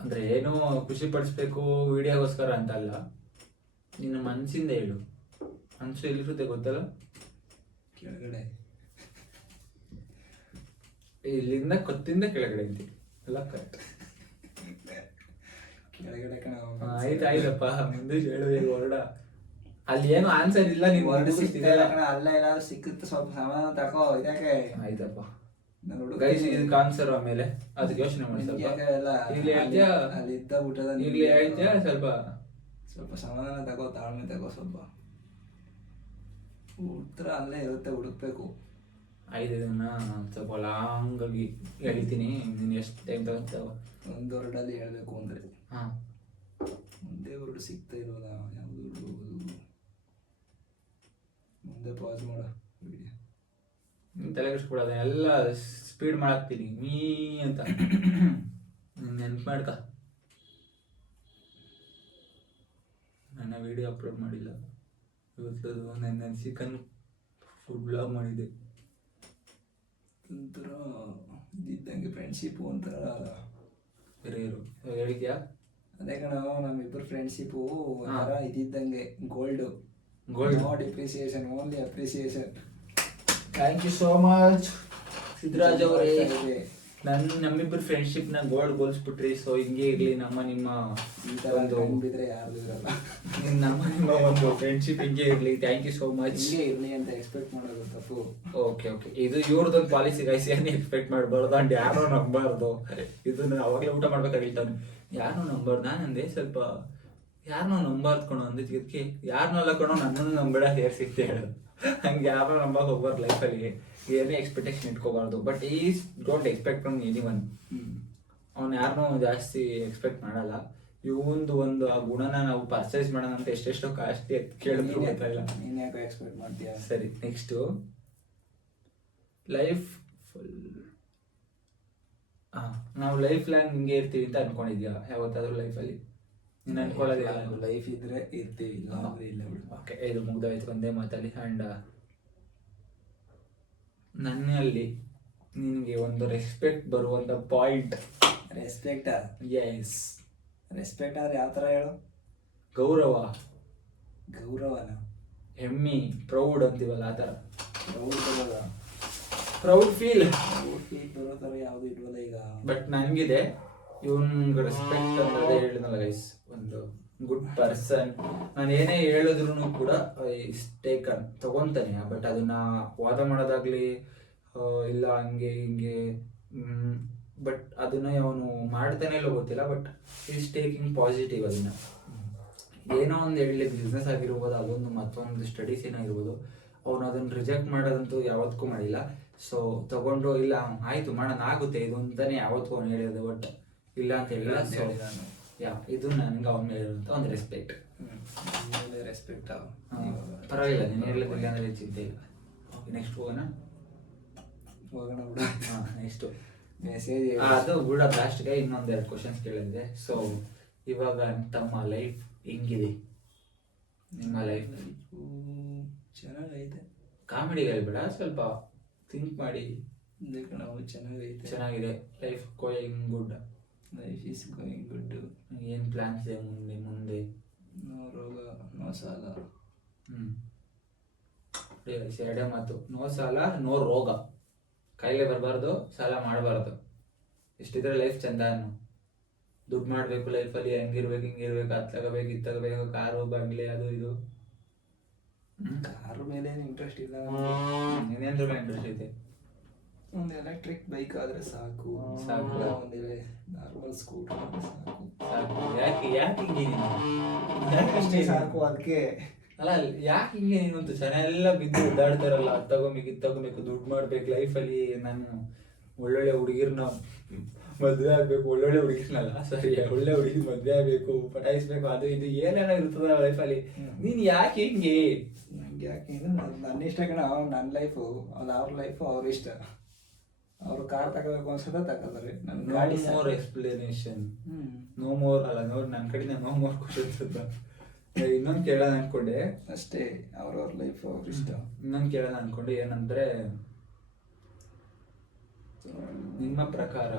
ಅಂದರೆ ಏನೋ ಖುಷಿ ಪಡಿಸ್ಬೇಕು ವಿಡಿಯೋಗೋಸ್ಕರ ಅಂತ ಅಲ್ಲ, ನಿನ್ನ ಮನಸ್ಸಿಂದ ಹೇಳು. ಮನಸ್ಸು ಎಲ್ಲಿರುತ್ತೆ ಗೊತ್ತಲ್ಲ? ಕೆಳಗಡೆ. ಇಲ್ಲಿಂದ ಕೊತ್ತಿಂದ ಕೆಳಗಡೆ ಅಂತೀವಿ ಎಲ್ಲ ಕರೆಕ್ಟ್. ಕೆಳಗಡೆ ಕಣ. ಆಯ್ತಪ್ಪ, ಮುಂದೆ ಹೇಳು ಈಗ ಹೊರಡ. ಅಲ್ಲಿ ಏನು ಆನ್ಸರ್ ಇಲ್ಲ, ನೀವು ಹೊರಡು ಸಿಗ್ತಿಲ್ಲ ಕಣ. ಅಲ್ಲ ಏನಾದ್ರು ಸಿಕ್ಕುತ್ತೆ, ಸ್ವಲ್ಪ ಸಮಾಧಾನ ತಗೋ. ಇದಕ್ಕೆ ಆಯ್ತಪ್ಪ ಗೈಸ್, ಇದಕ್ಕೆ ಆನ್ಸರ್ ಆಮೇಲೆ ಅದಕ್ಕೆ ಯೋಚನೆ ಮಾಡಿ. ಸ್ವಲ್ಪ ಇಲ್ಲಿ ಹೇಳ್ತೀಯಾ? ಅಲ್ಲಿ ಇದ್ದ ಊಟದ ಇಲ್ಲಿ ಹೇಳ್ತೀಯಾ? ಸ್ವಲ್ಪ ಸಮಾಧಾನ ತಗೋ, ತಾಳ್ಮೆ ತಗೋ. ಸ್ವಲ್ಪ ಉತ್ತರ ಅಲ್ಲೇ ಇರುತ್ತೆ, ಹುಡುಕ್ಬೇಕು. ಇದನ್ನ ಸ್ವಲ್ಪ ಲಾಂಗ್ ಆಗಿ ಹೇಳ್ತೀನಿ, ನೀನು ಎಷ್ಟು ಟೈಮ್ ತಗೋತಾವ? ಒಂದು ವರ್ಡಲ್ಲಿ ಹೇಳ್ಬೇಕು ಅಂದ್ರೆ ಹಾಂ ಒಂದೇ ವರ್ಡ್ ಸಿಗ್ತಾ ಇರೋದ ಯಾವುದು ಇಡ್ಬೋದು? ಮುಂದೆ ಪಾಸ್ ಮಾಡ ವಿಡಿಯೋ. ತಲೆ ಕೆಡಿಸ್ಕೊಡೋದು ಎಲ್ಲ ಸ್ಪೀಡ್ ಮಾಡಾಕ್ತೀನಿ ಮೀ ಅಂತ ನೆನ್ಪು ಮಾಡ್ಕ. ನನ್ನ ವಿಡಿಯೋ ಅಪ್ಲೋಡ್ ಮಾಡಿಲ್ಲ ಇವತ್ತು. ನನ್ನ ಚಿಕನ್ ಫುಡ್ ಬ್ಲಾಗ್ ಮಾಡಿದ್ದೆ. ಒಂಥರ ಇದ್ದಂಗೆ ಫ್ರೆಂಡ್ಶಿಪ್ಪು ಒಂಥರ ಬೇರೆ ಇರು ಹೇಳಿದ್ಯಾ? ಅದೇ ಕಣ ನಮ್ಮಿಬ್ಬರು ಫ್ರೆಂಡ್ಶಿಪ್ಪು ಒಂಥರ ಇದ್ದಂಗೆ gold. Gold no depreciation, only appreciation. Thank you so much Siddaraj ಅವರೇ. ನಮ್ಮಿಬ್ಬರು ಫ್ರೆಂಡ್ಶಿಪ್ ನ ಗೋಲ್ಡ್ ಗೋಲ್ಸ್ಬಿಟ್ರಿ. ಸೊ ಹಿಂಗೆ ಇರ್ಲಿ ನಮ್ಮ ನಿಮ್ಮ ಈ ತರ ಬಿದ್ರೆ ಯಾರು ಇರಲ್ಲ. ನಮ್ಮ ನಿಮ್ಮ ಒಂದು ಫ್ರೆಂಡ್ಶಿಪ್ ಹಿಂಗೆ ಇರ್ಲಿ. Thank you so much. ಹಿಂಗೆ ಇರ್ಲಿ ಅಂತ ಎಕ್ಸ್ಪೆಕ್ಟ್ ಮಾಡೋದು ತಪ್ಪು. ಓಕೆ ಓಕೆ, ಇದು ಇವ್ರದೊಂದು ಪಾಲಿಸಿ ಗೈಸ್. ಏನು ಎಕ್ಸ್ಪೆಕ್ಟ್ ಮಾಡಬಾರ್ದು ಅಂಡ್ ಯಾರೋ ನಂಬಾರ್ದು. ಇದನ್ನ ಅವಾಗಲೇ ಊಟ ಮಾಡ್ಬೇಕಾಗಿತ್ತು. ಯಾರನ್ನೂ ನಂಬಾರ್ದು. ನಾನಂದೆ ಸ್ವಲ್ಪ ಯಾರನ್ನೋ ನಂಬಾರ್ದು ಕಣೋ ಅಂದಿದ್ದಕ್ಕೆ ಯಾರನ್ನಲ್ಲ ಕಣೋ ನನ್ನನ್ನು ನಂಬೇಡ ಸೇರಿಸಿತ್ತೆ ಹೇಳೋದು. ಹಂಗೆ ಯಾರೋ ನಂಬಕ್ಕೆ ಹೋಗ್ಬಾರ್ದು ಲೈಫಲ್ಲಿ. ಏನೇ ಎಕ್ಸ್ಪೆಕ್ಟೇಷನ್ ಇಟ್ಕೋಬಾರ್ದು. But is don't expect from anyone. ಅವ್ನು ಯಾರನ್ನೂ ಜಾಸ್ತಿ ಎಕ್ಸ್ಪೆಕ್ಟ್ ಮಾಡಲ್ಲ. ಇವಂದು ಒಂದು ಆ ಗುಣನ ನಾವು ಪರ್ಚೇಸ್ ಮಾಡೋಣ ಅಂತ ಎಷ್ಟೆಷ್ಟೋ ಕಾಸ್ಟ್ಲಿ ಕೇಳಿದ್ರು ಗೊತ್ತಾಯಿಲ್ಲ. ನೀನು ಯಾಕೆ ಎಕ್ಸ್ಪೆಕ್ಟ್ ಮಾಡ್ತೀಯ? ಸರಿ, ನೆಕ್ಸ್ಟು ಲೈಫ್ ಫುಲ್. ನಾವು ಲೈಫ್ ಲಾಂಗ್ ಹಿಂಗೆ ಇರ್ತೀವಿ ಅಂತ ಅನ್ಕೊಂಡಿದ್ಯಾ ಯಾವತ್ತಾದ್ರೂ ಲೈಫಲ್ಲಿ? ನೀನು ಅನ್ಕೊಳ್ಳೋದಿಲ್ಲ. ಲೈಫ್ ಇದ್ರೆ ಇರ್ತೀವಿ, ಇಲ್ಲ ಅಂದ್ರೆ ಇಲ್ಲ ಬಿಡು. ಓಕೆ, ಇದು ಮುಗ್ದೋಯ್ತು ಒಂದೇ ಮಾತಲ್ಲಿ. ಆ್ಯಂಡ್ ನನ್ನಲ್ಲಿ ನಿನಗೆ ಒಂದು ರೆಸ್ಪೆಕ್ಟ್ ಬರುವಂಥ ಪಾಯಿಂಟ್. ರೆಸ್ಪೆಕ್ಟಾ? ಎಸ್. ರೆಸ್ಪೆಕ್ಟ್ ಅಂದ್ರೆ ಯಾವ ಥರ ಹೇಳು? ಗೌರವ. ಗೌರವನ? ಹೆಮ್ಮೆ, ಪ್ರೌಡ್ ಅಂತೀವಲ್ಲ ಆ ಥರ. ಪ್ರೌಡ್ ಬರೋದ? Proud feel. ಪ್ರೌಡ್ ಫೀಲ್ ಬರೋ ಥರ ಯಾವುದು ಇಲ್ವಲ್ಲ ಈಗ. ಬಟ್ ನನಗಿದೆ ಇವನ್ಗೆ ರೆಸ್ಪೆಕ್ಟ್ ಅನ್ನೋದೇ ಹೇಳಿದ್ನಲ್ಲ ಗೈಸ್. ಒಂದು ಗುಡ್ ಪರ್ಸನ್. ನಾನು ಏನೇ ಹೇಳಿದ್ರು ಕೂಡ ಟೇಕನ್ ತಗೊಂತಾನೆ. ಬಟ್ ಅದನ್ನ ವಾದ ಮಾಡೋದಾಗ್ಲಿ ಇಲ್ಲ ಹಂಗೆ ಹಿಂಗೆ. ಬಟ್ ಅದನ್ನ ಅವನು ಮಾಡ್ತಾನೆ ಇಲ್ಲ ಗೊತ್ತಿಲ್ಲ. ಬಟ್ ಈಸ್ ಟೇಕಿಂಗ್ ಪಾಸಿಟಿವ್ ಅದನ್ನ. ಏನೋ ಒಂದು ಹೇಳಲಿ, ಬಿಸ್ನೆಸ್ ಆಗಿರ್ಬೋದು, ಅದೊಂದು ಮತ್ತೊಂದು ಸ್ಟಡೀಸ್ ಏನಾಗಿರ್ಬೋದು, ಅವನು ಅದನ್ನು ರಿಜೆಕ್ಟ್ ಮಾಡೋದಂತೂ ಯಾವತ್ತೂ ಮಾಡಿಲ್ಲ. ಸೊ ತಗೊಂಡು ಇಲ್ಲ ಆಯಿತು ಮಾಡೋಣ ಆಗುತ್ತೆ ಇದು ಅಂತಾನೆ ಯಾವತ್ತೂ ಅವ್ನು ಹೇಳಿರೋದು. ಬಟ್ ಇಲ್ಲ ಅಂತ ಹೇಳಿಲ್ಲ. ಸೊ ಇದು ನನಗೆ ಅವನ ಹೇಳಿರೋಂಥ ಒಂದು ರೆಸ್ಪೆಕ್ಟ್. ರೆಸ್ಪೆಕ್ಟ್ ಪರವಾಗಿಲ್ಲ, ನೀನು ಹೇಳಲಿಲ್ಲ ಅಂದರೆ ಚಿಂತೆ ಇಲ್ಲ. ಓಕೆ, ನೆಕ್ಸ್ಟ್ ಹೋಗೋಣ ಬಿಡ. ನೆಕ್ಸ್ಟು ಮೆಸೇಜ್ ಅದು ಬಿಡ. ಲಾಸ್ಟ್ಗೆ ಇನ್ನೊಂದೆರಡು ಕ್ವಶನ್ಸ್ ಕೇಳಿದೆ. ಸೊ ಇವಾಗ ತಮ್ಮ ಲೈಫ್ ಹೆಂಗಿದೆ? ನಿಮ್ಮ ಲೈಫ್ ಚೆನ್ನಾಗೈತೆ. ಕಾಮಿಡಿ ಹೇಳ್ಬೇಡ, ಸ್ವಲ್ಪ ಥಿಂಕ್ ಮಾಡಿ. ನಾವು ಚೆನ್ನಾಗೈತೆ. ಚೆನ್ನಾಗಿದೆ. Life going good. Life is going good. ಏನು ಪ್ಲಾನ್ಸ್ ಇದೆ ಮುಂದೆ ಮುಂದೆ? ನೋ ರೋಗ, ನೋ ಸಾಲ. ಎರಡೇ ಮಾತು. ನೋ ಸಾಲ, ನೋ ರೋಗ. ಕಾಯಿಲೆ ಬರಬಾರ್ದು, ಸಾಲ ಮಾಡಬಾರ್ದು. ಎಷ್ಟಿದ್ರೆ ಲೈಫ್ ಚಂದ ಅನ್ನು. ದುಡ್ಡು ಮಾಡಬೇಕು ಲೈಫಲ್ಲಿ, ಹಂಗಿರ್ಬೇಕು ಹಿಂಗಿರ್ಬೇಕು, ಅದು ತಗೋಬೇಕು ಇದು ತಗೋಬೇಕು, ಕಾರು ಬಂಗ್ಲೆ ಅದು ಇದು. ಕಾರು ಮೇಲೆ ಇಂಟ್ರೆಸ್ಟ್ ಇಲ್ಲ. ಇನ್ನೇನ್ರ ಇಂಟ್ರೆಸ್ಟ್ ಐತೆ? ಒಂದು ಎಲೆಕ್ಟ್ರಿಕ್ ಬೈಕ್ ಆದರೆ ಸಾಕು. ಸಾಕು. ಒಂದು ನಾರ್ಮಲ್ ಸ್ಕೂಟರ್ ಸಾಕು. ಸಾಕು. ಯಾಕೆ ಯಾಕೆ ಹಿಂಗೆ ಅಷ್ಟೇ ಸಾಕು. ಅದಕ್ಕೆ ಅಲ್ಲ, ಯಾಕೆ ಹಿಂಗೆ ನೀನಂತೂ ಚೆನ್ನಾಗೆಲ್ಲ ಬಿದ್ದು ಓಡಾಡ್ತಾರಲ್ಲ, ಅದು ತಗೋಬೇಕು ಇದು ತಗೋಬೇಕು, ದುಡ್ಡು ಮಾಡ್ಬೇಕು ಲೈಫಲ್ಲಿ. ನಾನು ಒಳ್ಳೊಳ್ಳೆ ಹುಡುಗಿರ್ನ ಮದುವೆ ಆಗ್ಬೇಕು, ಒಳ್ಳೊಳ್ಳೆ ಹುಡುಗಿರ್ನಲ್ಲ ಸರಿ, ಒಳ್ಳೆ ಹುಡುಗಿ ಮದುವೆ ಆಗ್ಬೇಕು, ಪಟಾಯಿಸ್ಬೇಕು, ಅದು ಇದು ಏನೇನೋ ಇರ್ತದ ಲೈಫಲ್ಲಿ. ನೀನು ಯಾಕೆ ಹಿಂಗೆ? ನಂಗೆ ಯಾಕೆ ನನ್ನ ಇಷ್ಟ ಕಣ. ನನ್ನ ಲೈಫು ಅದು, ಅವ್ರ ಲೈಫು ಅವ್ರ ಇಷ್ಟ. ಅವರು ಕಾರ್ ತಗೋಬೇಕು ಅನ್ಸುತ್ತೆ ತಗೋತಾರೆ. ನನ್ನ ಗಾಡಿ ಮೋರ್ ಎಕ್ಸ್ಪ್ಲನೇಷನ್. ನೋ ಮೋರ್ ಅಲ್ಲ, ನನ್ನ ಕಡೆಯಿಂದ ನೋ ಮೋರ್ ಕ್ವಶನ್ಸ್ ಅಂತ. ಇನ್ನೊಂದು ಕೇಳೋಣ ಅನ್ಕೊಂಡೆ ಅಷ್ಟೇ. ಅವ್ರವ್ರ ಲೈಫ್ ಅವ್ರ ಇಷ್ಟ. ಇನ್ನೊಂದು ಕೇಳೋಣ ಅನ್ಕೊಂಡೆ ಏನಂದ್ರೆ, ನಿಮ್ಮ ಪ್ರಕಾರ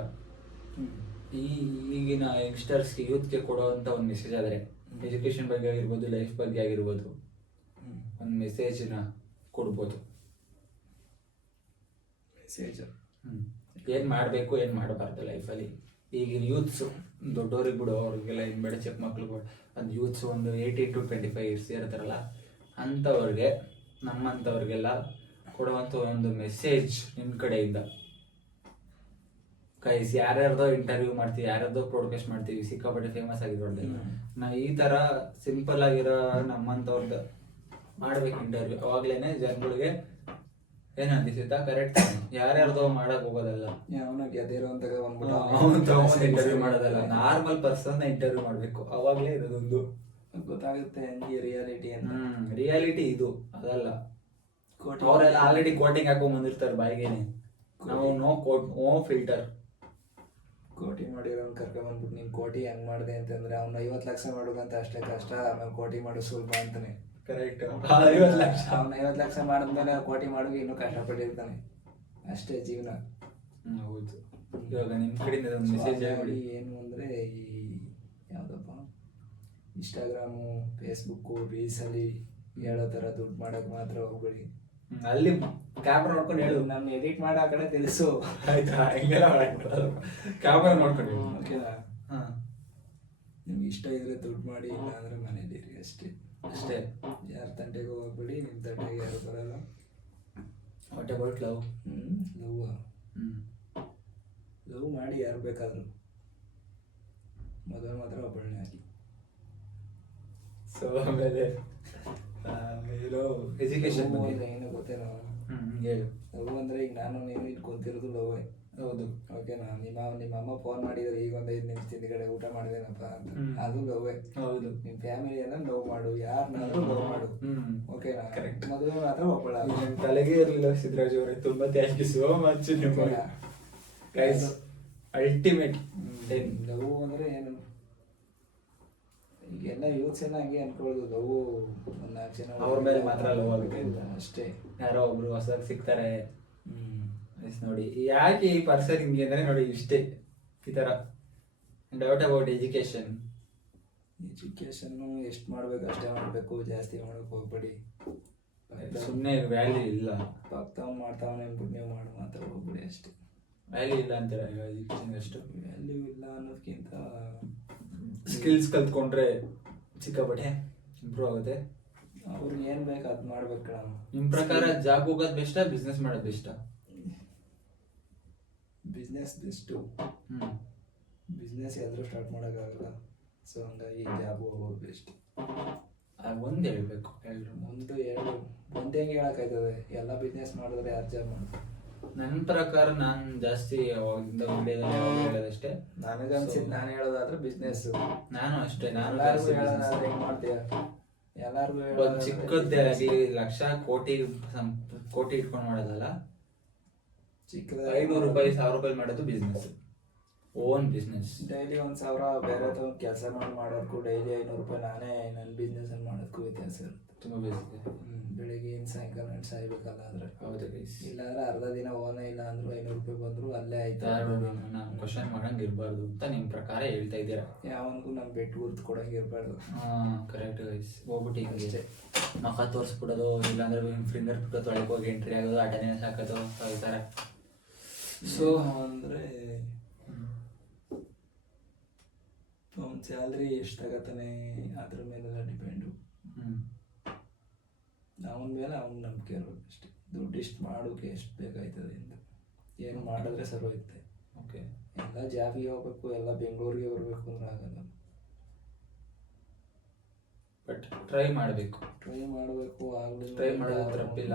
ಈಗಿನ ಯಂಗ್ಸ್ಟರ್ಸ್ಗೆ ಯೂತ್ಗೆ ಕೊಡುವಂಥ ಒಂದು ಮೆಸೇಜ್ ಆದರೆ, ಎಜುಕೇಷನ್ ಬಗ್ಗೆ ಆಗಿರ್ಬೋದು, ಲೈಫ್ ಬಗ್ಗೆ ಆಗಿರ್ಬೋದು, ಒಂದು ಮೆಸೇಜ್ನ ಕೊಡ್ಬೋದು. ಮೆಸೇಜ್ ಏನು ಮಾಡಬೇಕು ಏನು ಮಾಡಬಾರ್ದು ಲೈಫಲ್ಲಿ. ಈಗಿನ ಯೂತ್ಸು, ದೊಡ್ಡವ್ರಿಗೆ ಬಿಡು, ಅವ್ರಿಗೆಲ್ಲ ಏನು ಬೇಡ, ಚಿಕ್ಕ ಮಕ್ಳುಗಳು, ಅದು ಯೂತ್ಸು ಒಂದು 18 to 25 ಇಯರ್ಸ್ ಇರ್ತಾರಲ್ಲ, ಅಂಥವ್ರಿಗೆ, ನಮ್ಮಂಥವ್ರಿಗೆಲ್ಲ ಕೊಡುವಂಥ ಒಂದು ಮೆಸೇಜ್ ನಿಮ್ಮ ಕಡೆಯಿಂದ. ಗೈಸ್, ಯಾರ್ಯಾರ್ದೋ ಇಂಟರ್ವ್ಯೂ ಮಾಡ್ತೀವಿ, ಯಾರ್ಯಾರ್ದೋ ಪ್ರೋಡ್ಕಾಸ್ಟ್ ಮಾಡ್ತೀವಿ, ಸಿಕ್ಕಾಪಟ್ಟೆ ಫೇಮಸ್ ಆಗಿರೋದು. ನಾ ಈ ಥರ ಸಿಂಪಲ್ ಆಗಿರೋ ನಮ್ಮಂಥವ್ರದ್ದು ಮಾಡ್ಬೇಕು ಇಂಟರ್ವ್ಯೂ. ಅವಾಗಲೇ ಜನಗಳಿಗೆ ಏನ್ ಅನಿಸುತ್ತಾ? ಕರೆಕ್ಟ್. ಯಾರ್ಯಾರ್ದೋ ಮಾಡಕ್ ಹೋಗೋದಲ್ಲ, ಅವನ ಗೆದಿರೋ ಅಂತ ಅವ್ನು ತಗೊಂಡ್ ಇಂಟರ್ವ್ಯೂ ಮಾಡೋದಲ್ಲ, ನಾರ್ಮಲ್ ಪರ್ಸನ್ ಇಂಟರ್ವ್ಯೂ ಮಾಡ್ಬೇಕು, ಅವಾಗ್ಲೇ ಇರೋದೊಂದು ಗೊತ್ತಾಗುತ್ತೆ ಹಂಗೆ ರಿಯಾಲಿಟಿ ಅಂತ. ರಿಯಾಲಿಟಿ ಇದು ಅದಲ್ಲ. ಅವರೆಲ್ಲ ಆಲ್ರೆಡಿ ಕೋಟಿಂಗ್ ಹಾಕೊಂಡ್ ಬಂದಿರ್ತಾರೆ ಬಾಯಿಗೆನೆ, ನಾವು ನೋ ಫಿಲ್ಟರ್. ಕೋಟಿ ಮಾಡಿರೋನ್ ಕರ್ಕೊಂಡ್ ಬಂದ್ಬಿಟ್ಟು ನೀನ್ ಕೋಟಿ ಹೆಂಗ್ ಮಾಡಿದೆ ಅಂತಂದ್ರೆ ಅವ್ನು 50 ಲಕ್ಷ ಮಾಡೋದಂತ ಅಷ್ಟೇ ಕಷ್ಟ, ಆಮೇಲೆ ಕೋಟಿ ಮಾಡೋ ಸುಲಭ ಅಂತಾನೆ. ಕರೆಕ್ಟ್. 50 ಲಕ್ಷ ಅವ್ನು 50 ಲಕ್ಷ ಮಾಡಿದ್ಮೇಲೆ ಕೋಟಿ ಮಾಡೋಕೆ ಇನ್ನೂ ಕಷ್ಟಪಟ್ಟಿರ್ತಾನೆ, ಅಷ್ಟೇ ಜೀವನ. ಹೌದು. ಇವಾಗ ನಿಮ್ ಕಡೆಯಿಂದ ಒಂದು ಮೆಸೇಜ್ ಮಾಡಿ ಏನು ಅಂದ್ರೆ ಈ ಯಾವ್ದಪ್ಪ ಇನ್ಸ್ಟಾಗ್ರಾಮು ಫೇಸ್ಬುಕ್ಕು ರೀಲ್ಸಲ್ಲಿ ಹೇಳೋ ಥರ ದುಡ್ಡು ಮಾಡೋಕೆ ಮಾತ್ರ ಹೋಗ್ಬೇಡಿ. ಅಲ್ಲಿ ಕ್ಯಾಮ್ರಾ ನೋಡ್ಕೊಂಡು ಹೇಳು, ನಾನು ಎಡಿಟ್ ಮಾಡೋ ಆ ಕಡೆ ತಿಳಿಸು ಆಯ್ತಾ? ಹಿಂಗೆಲ್ಲ ಕ್ಯಾಮ್ರಾ ನೋಡ್ಕೊಂಡು ಓಕೆನಾ? ಹಾಂ, ನಿಮ್ಗೆ ಇಷ್ಟ ಇದ್ರೆ ದುಡ್ಡು ಮಾಡಿ, ಇಲ್ಲ ಅಂದ್ರೆ ಮನೇಲಿರಿ ಅಷ್ಟೇ. ಅಷ್ಟೇ. ಯಾರ ತಂಟೆಗೂ ಹೋಗ್ಬೇಡಿ, ನಿಮ್ಮ ತಂಟೆಗೆ ಯಾರು ಬರಲ್ಲ. What about love? ಲವ್ ಮಾಡಿ ಯಾರು ಬೇಕಾದ್ರು, ಮೊದಲು ಮಾತ್ರ ಒಬ್ಬಳನ್ನೇ ಆಗಿ. ಸೊ ಆಮೇಲೆ ಎಜುಕೇಶನ್ ಏನು ಗೊತ್ತೇನೋ? ಹೇಳು. ಲವ್ ಅಂದ್ರೆ ಈಗ ನಾನು ನೀನು ಇಲ್ಲಿ ಕುಂತಿರೋದು ಲವ್ವೇ. ಹೌದು. ಓಕೆನಾ? ನಿಮ್ಮ ಅಮ್ಮ ಫೋನ್ ಮಾಡಿದ್ರೆ ಈಗ ಒಂದು 5 ನಿಮಿಷ ಹಿಂದ್ಗಡೆ ಊಟ ಮಾಡಿದೇನಪ್ಪ ಅಂತ, ಅದು ಲವ್ವೇ. ಹೌದು. ನಿಮ್ಮ ಫ್ಯಾಮಿಲಿ ಎಲ್ಲ ಲವ್ ಮಾಡು, ಯಾರನ್ನಾದ್ರೂ ಲವ್ ಮಾಡು, ಓಕೆನಾ? ಕರೆಕ್ಟ್. ಮದುವೆ ಮಾತ್ರ ಒಬ್ಬಳ. ತಲೆಗೆ ಇರಲಿಲ್ಲ ಸಿದ್ದರಾಜ್ ಅವರೇ, ತುಂಬಾ ಥ್ಯಾಂಕ್ ಯು ಸೋ ಮಚ್ ನಿಮಗೆ ಗೈಸ್. ಅಲ್ಟಿಮೇಟ್ ಲವ್ ಅಂದ್ರೆ ಏನು, ಈಗೆಲ್ಲ ಯೂತ್ಸ್ ಎಲ್ಲ ಹಂಗೆ ಅನ್ಕೊಳ್ಳೋದು, ಲವ್ ಒಂದು 4 ಜನ ಅವ್ರ ಮೇಲೆ ಮಾತ್ರ ಲವ್ ಆಗುತ್ತೆ ಅಂತ ಅಷ್ಟೇ. ಯಾರೋ ಒಬ್ರು ಹೊಸದಾಗಿ ಸಿಗ್ತಾರೆ, ನೋಡಿ ಯಾಕೆ ಈ ಪರ್ಸನ್ ಹಿಂಗೆ ಅಂದ್ರೆ ನೋಡಿ ಇಷ್ಟೇ ಈ ತರ. ಡೌಟ್ ಅಬೌಟ್ ಎಜುಕೇಶನ್ ಎಷ್ಟು ಮಾಡ್ಬೇಕು ಅಷ್ಟೇ ಮಾಡಬೇಕು, ಜಾಸ್ತಿ ಮಾಡಕ್ ಹೋಗ್ಬೇಡಿ. ಸುಮ್ಮನೆ ವ್ಯಾಲ್ಯೂ ಇಲ್ಲ, ಪಕ್ತವ್ ಮಾಡ್ತಾವನೆ ಅಂದ್ಬಿಟ್ಟು ನೀವು ಮಾಡಿ ಮಾತ್ರ ಹೋಗ್ಬೇಡಿ ಅಷ್ಟೇ. ವ್ಯಾಲ್ಯೂ ಇಲ್ಲ ಅಂತಾರೆ ಎಜುಕೇಶನ್. ಅಷ್ಟು ವ್ಯಾಲ್ಯೂ ಇಲ್ಲ ಅನ್ನೋದಕ್ಕಿಂತ ಸ್ಕಿಲ್ಸ್ ಕಲ್ತ್ಕೊಂಡ್ರೆ ಸಿಕ್ಕಾಪಟ್ಟೆ ಇಂಪ್ರೂವ್ ಆಗುತ್ತೆ. ಅವ್ರಿಗೆ ಏನ್ ಬೇಕು ಅದ್ ಮಾಡ್ಬೇಕು ಕಣ. ನಿಮ್ ಪ್ರಕಾರ ಜಾಬ್ ಹೋಗೋದು ಬೆಸ್ಟಾ, ಬಿಸ್ನೆಸ್ ಮಾಡೋದು ಬೆಸ್ಟಾ? Business best. ಬಿಸ್ನೆಸ್ ಯಾವ್ದಾದ್ರು ಸ್ಟಾರ್ಟ್ ಮಾಡೋಕ್ಕಾಗಲ್ಲ, ಸೊ ಹಂಗಾಗಿ ಜಾಬ್ ಹೋಗೋದು ಬೆಸ್ಟ್. ಒಂದು ಹೇಳ್ಬೇಕು ಎಲ್ರು. ಒಂದು ಹೆಂಗೆ ಹೇಳೋಕ್ಕಾಯ್ತದೆ? ಎಲ್ಲ ಬಿಸ್ನೆಸ್ ಮಾಡಿದ್ರೆ ಯಾರು ಜಾಬ್ ಮಾಡ್ತಾರೆ? ನನ್ನ ಪ್ರಕಾರ ನಾನು ಜಾಸ್ತಿ ಅವಾಗಿಂದ ವಿಡಿಯೋದಲ್ಲಿ ಹೇಳೋದಷ್ಟೇ. ನನಗನ್ಸಿದ್ದು ನಾನು ಹೇಳೋದಾದ್ರೆ ಬಿಸ್ನೆಸ್. ನಾನು ಅಷ್ಟೇ. ನಾನು ಹೇಳೋದಾದ್ರೆ ಹೆಂಗ್ ಮಾಡ್ತೀಯ? ಎಲ್ಲಾರ್ಗು ಒಂದು ಚಿಕ್ಕದ್ದೇ ಆಗಲಿ, ಲಕ್ಷ ಕೋಟಿ ಇಟ್ಕೊಂಡು ಮಾಡೋದಲ್ಲ, ಚಿಕ್ಕದ 500 ರೂಪಾಯಿ 1000 ರೂಪಾಯಿ ಮಾಡೋದು ಬಿಸ್ನೆಸ್, ಓನ್ ಬಿಸ್ನೆಸ್. ಡೈಲಿ 1,000 ಬೇರೆ ಕೆಲಸ ಮಾಡೋದಕ್ಕೂ ಡೈಲಿ 500 ರೂಪಾಯಿ ನಾನೇ ನನ್ನ ಬಿಸ್ನೆಸ್ ಅಲ್ಲಿ ಮಾಡೋದಕ್ಕೂ ವ್ಯತ್ಯಾಸ ಇರುತ್ತೆ. ತುಂಬ ಬೇಸಿಗೆ. ಬೆಳಿಗ್ಗೆ ಸಾಯಂಕಾಲ ಸಾಯ್ಬೇಕಲ್ಲ ಆದ್ರೆ. ಹೌದು ಗೈಸ್. ಇಲ್ಲಾಂದ್ರೆ ಅರ್ಧ ದಿನ ಓನೇ ಇಲ್ಲ ಅಂದ್ರು 500 ರೂಪಾಯಿ ಬಂದ್ರು ಅಲ್ಲೇ ಆಯ್ತಾ. ನಾನು ಕ್ವಶನ್ ಮಾಡಂಗೆ ಇರಬಾರ್ದು ಅಂತ ನಿಮ್ಮ ಪ್ರಕಾರ ಹೇಳ್ತಾ ಇದ್ದೀರಾ. ಯಾವನಿಗೂ ನಮ್ಮ ಬೆಟ್ಟು ಗುರ್ತು ಕೊಡಂಗೆ ಇರಬಾರ್ದು. Correct guys. ಹೋಗ್ಬಿಟ್ಟು ಹಿಂಗೆ ಮಖ ತೋರಿಸ್ಬಿಡೋದು, ಇಲ್ಲಾಂದ್ರೆ ಫಿಂಗರ್ ಪ್ರಿಂಟ್ ತೊಳಕ್ಕೆ ಹೋಗಿ ಎಂಟ್ರಿ ಆಗೋದು, ಅಟೆಂಡೆನ್ಸ್ ಹಾಕೋದು ಈ ಥರ. ಸೊ ಅಂದರೆ ಅವ್ನ ಸ್ಯಾಲ್ರಿ ಎಷ್ಟು ತಗತಾನೆ ಅದ್ರ ಮೇಲೆಲ್ಲ ಡಿಪೆಂಡು. ಅವನ ಮೇಲೆ ಅವ್ನ ನಂಬಿಕೆ ಇರ್ಬೇಕು ಅಷ್ಟೇ. ದುಡ್ಡು ಇಷ್ಟು ಮಾಡೋಕೆ ಎಷ್ಟು ಬೇಕಾಯ್ತದೆ ಅಂತ ಏನು ಮಾಡಿದ್ರೆ ಸರಿ ಹೋಯ್ತೆ. ಓಕೆ. ಎಲ್ಲ ಜಾಬಿಗೆ ಹೋಗ್ಬೇಕು, ಎಲ್ಲ ಬೆಂಗಳೂರಿಗೆ ಬರಬೇಕು ಅಂದ್ರೆ ಆಗಲ್ಲ. ಬಟ್ ಟ್ರೈ ಮಾಡಬೇಕು. ಆಗಲಿ ಟ್ರೈ ಮಾಡೋದು ತಪ್ಪಿಲ್ಲ.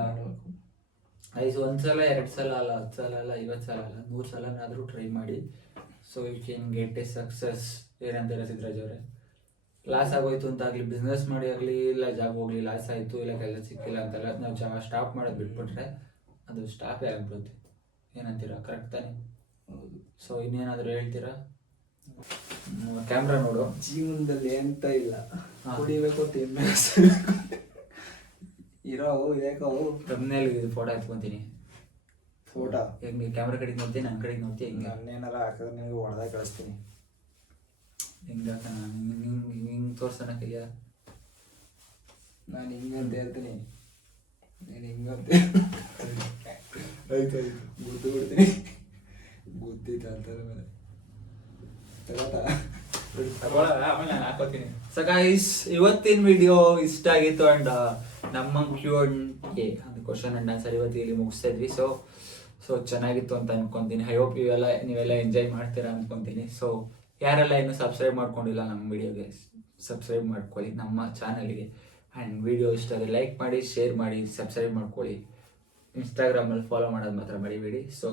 ಐದು 1 ಸಲ 2 ಸಲ ಅಲ್ಲ, 10 ಸಲ ಅಲ್ಲ, 50 ಸಲ ಅಲ್ಲ, 100 ಸಲನಾದರೂ ಟ್ರೈ ಮಾಡಿ. So you can get a success. ಏನಂತಾರೆ ಸಿದ್ದರಾಜ್ ಅವರೇ? ಲಾಸ್ ಆಗೋಯ್ತು ಅಂತ ಆಗಲಿ, ಬಿಸ್ನೆಸ್ ಮಾಡಿ ಆಗಲಿ, ಇಲ್ಲ ಜಾಬ್ ಹೋಗ್ಲಿ ಲಾಸ್ ಆಯಿತು, ಇಲ್ಲ ಕೆಲಸ ಸಿಕ್ಕಿಲ್ಲ ಅಂತೆಲ್ಲ ನಾವು ಸ್ಟಾಪ್ ಮಾಡೋದು ಬಿಟ್ಬಿಟ್ರೆ ಅದು ಸ್ಟಾಪೇ ಆಗ್ಬಿಡುತ್ತೆ. ಏನಂತೀರಾ? ಕರೆಕ್ಟ್ ತಾನೆ? ಹೌದು. ಸೊ ಇನ್ನೇನಾದರೂ ಹೇಳ್ತೀರಾ? ಕ್ಯಾಮ್ರಾ ನೋಡು. ಜೀವನದಲ್ಲಿ ಎಂತ ಇಲ್ಲ, ಕುಡಿಬೇಕು, ತಿನ್ಬೇಕು, ಇರೋ ಇದೇಕೋ. ತಮ್ಮನೇಲಿ ಇದು ಫೋಟೋ ಎತ್ಕೊಂತೀನಿ. ಫೋಟೋ ಹೆಂಗೆ? ಕ್ಯಾಮ್ರಾ ಕಡೆಗೆ ನೋಡ್ತೀನಿ, ನನ್ನ ಕಡೆಗೆ ನೋಡ್ತೀನಿ. ಹಿಂಗೆ ನನ್ನೇನಾರ ಹಾಕಿದ್ರೆ ನಿಮಗೆ ಹೊಡೆದಾಗ ಕಳಿಸ್ತೀನಿ. ಹಿಂಗೆ ಹಾಕೋಣ? ಹಿಂಗೆ ತೋರ್ಸೋಣ ಕೈಯ? ನಾನು ಹಿಂಗಂತ ಹೇಳ್ತೀನಿ, ನೀನು ಹಿಂಗಂತ ಆಯ್ತು ಗುದ್ದು ಬಿಡ್ತೀನಿ. ಗುದ್ದಿ ತಂತಾರೆ ಮೇಲೆ ಆಮೇಲೆ ನಾನು ಹಾಕೋತೀನಿ. ಸೊ ಗೈಸ್, ಇವತ್ತಿನ ವಿಡಿಯೋ ಇಷ್ಟ ಆಗಿತ್ತು. ಅಂಡ್ ನಮ್ಮ Q&A ಒಂದು ಕ್ವಶನ್ ಅಂಡ್ ಆನ್ಸರ್ ಇವತ್ತು ಇಲ್ಲಿ ಮುಗಿಸ್ತಾ ಇದ್ವಿ. ಸೊ ಚೆನ್ನಾಗಿತ್ತು ಅಂತ ಅನ್ಕೊಂತೀನಿ. ಐ ಹೋಪ್ ನೀವೆಲ್ಲ ಎಂಜಾಯ್ ಮಾಡ್ತೀರಾ ಅನ್ಕೊಂತೀನಿ. ಸೊ ಯಾರೆಲ್ಲ ಇನ್ನೂ ಸಬ್ಸ್ಕ್ರೈಬ್ ಮಾಡ್ಕೊಂಡಿಲ್ಲ ನಮ್ಮ ವಿಡಿಯೋಗೆ, ಸಬ್ಸ್ಕ್ರೈಬ್ ಮಾಡ್ಕೊಳ್ಳಿ ನಮ್ಮ ಚಾನಲ್ಗೆ. ಆ್ಯಂಡ್ ವಿಡಿಯೋ ಇಷ್ಟ ಆದರೆ ಲೈಕ್ ಮಾಡಿ, ಶೇರ್ ಮಾಡಿ, ಸಬ್ಸ್ಕ್ರೈಬ್ ಮಾಡ್ಕೊಳ್ಳಿ. ಇನ್ಸ್ಟಾಗ್ರಾಮಲ್ಲಿ ಫಾಲೋ ಮಾಡೋದು ಮಾತ್ರ ಮರಿಬೇಡಿ. ಸೊ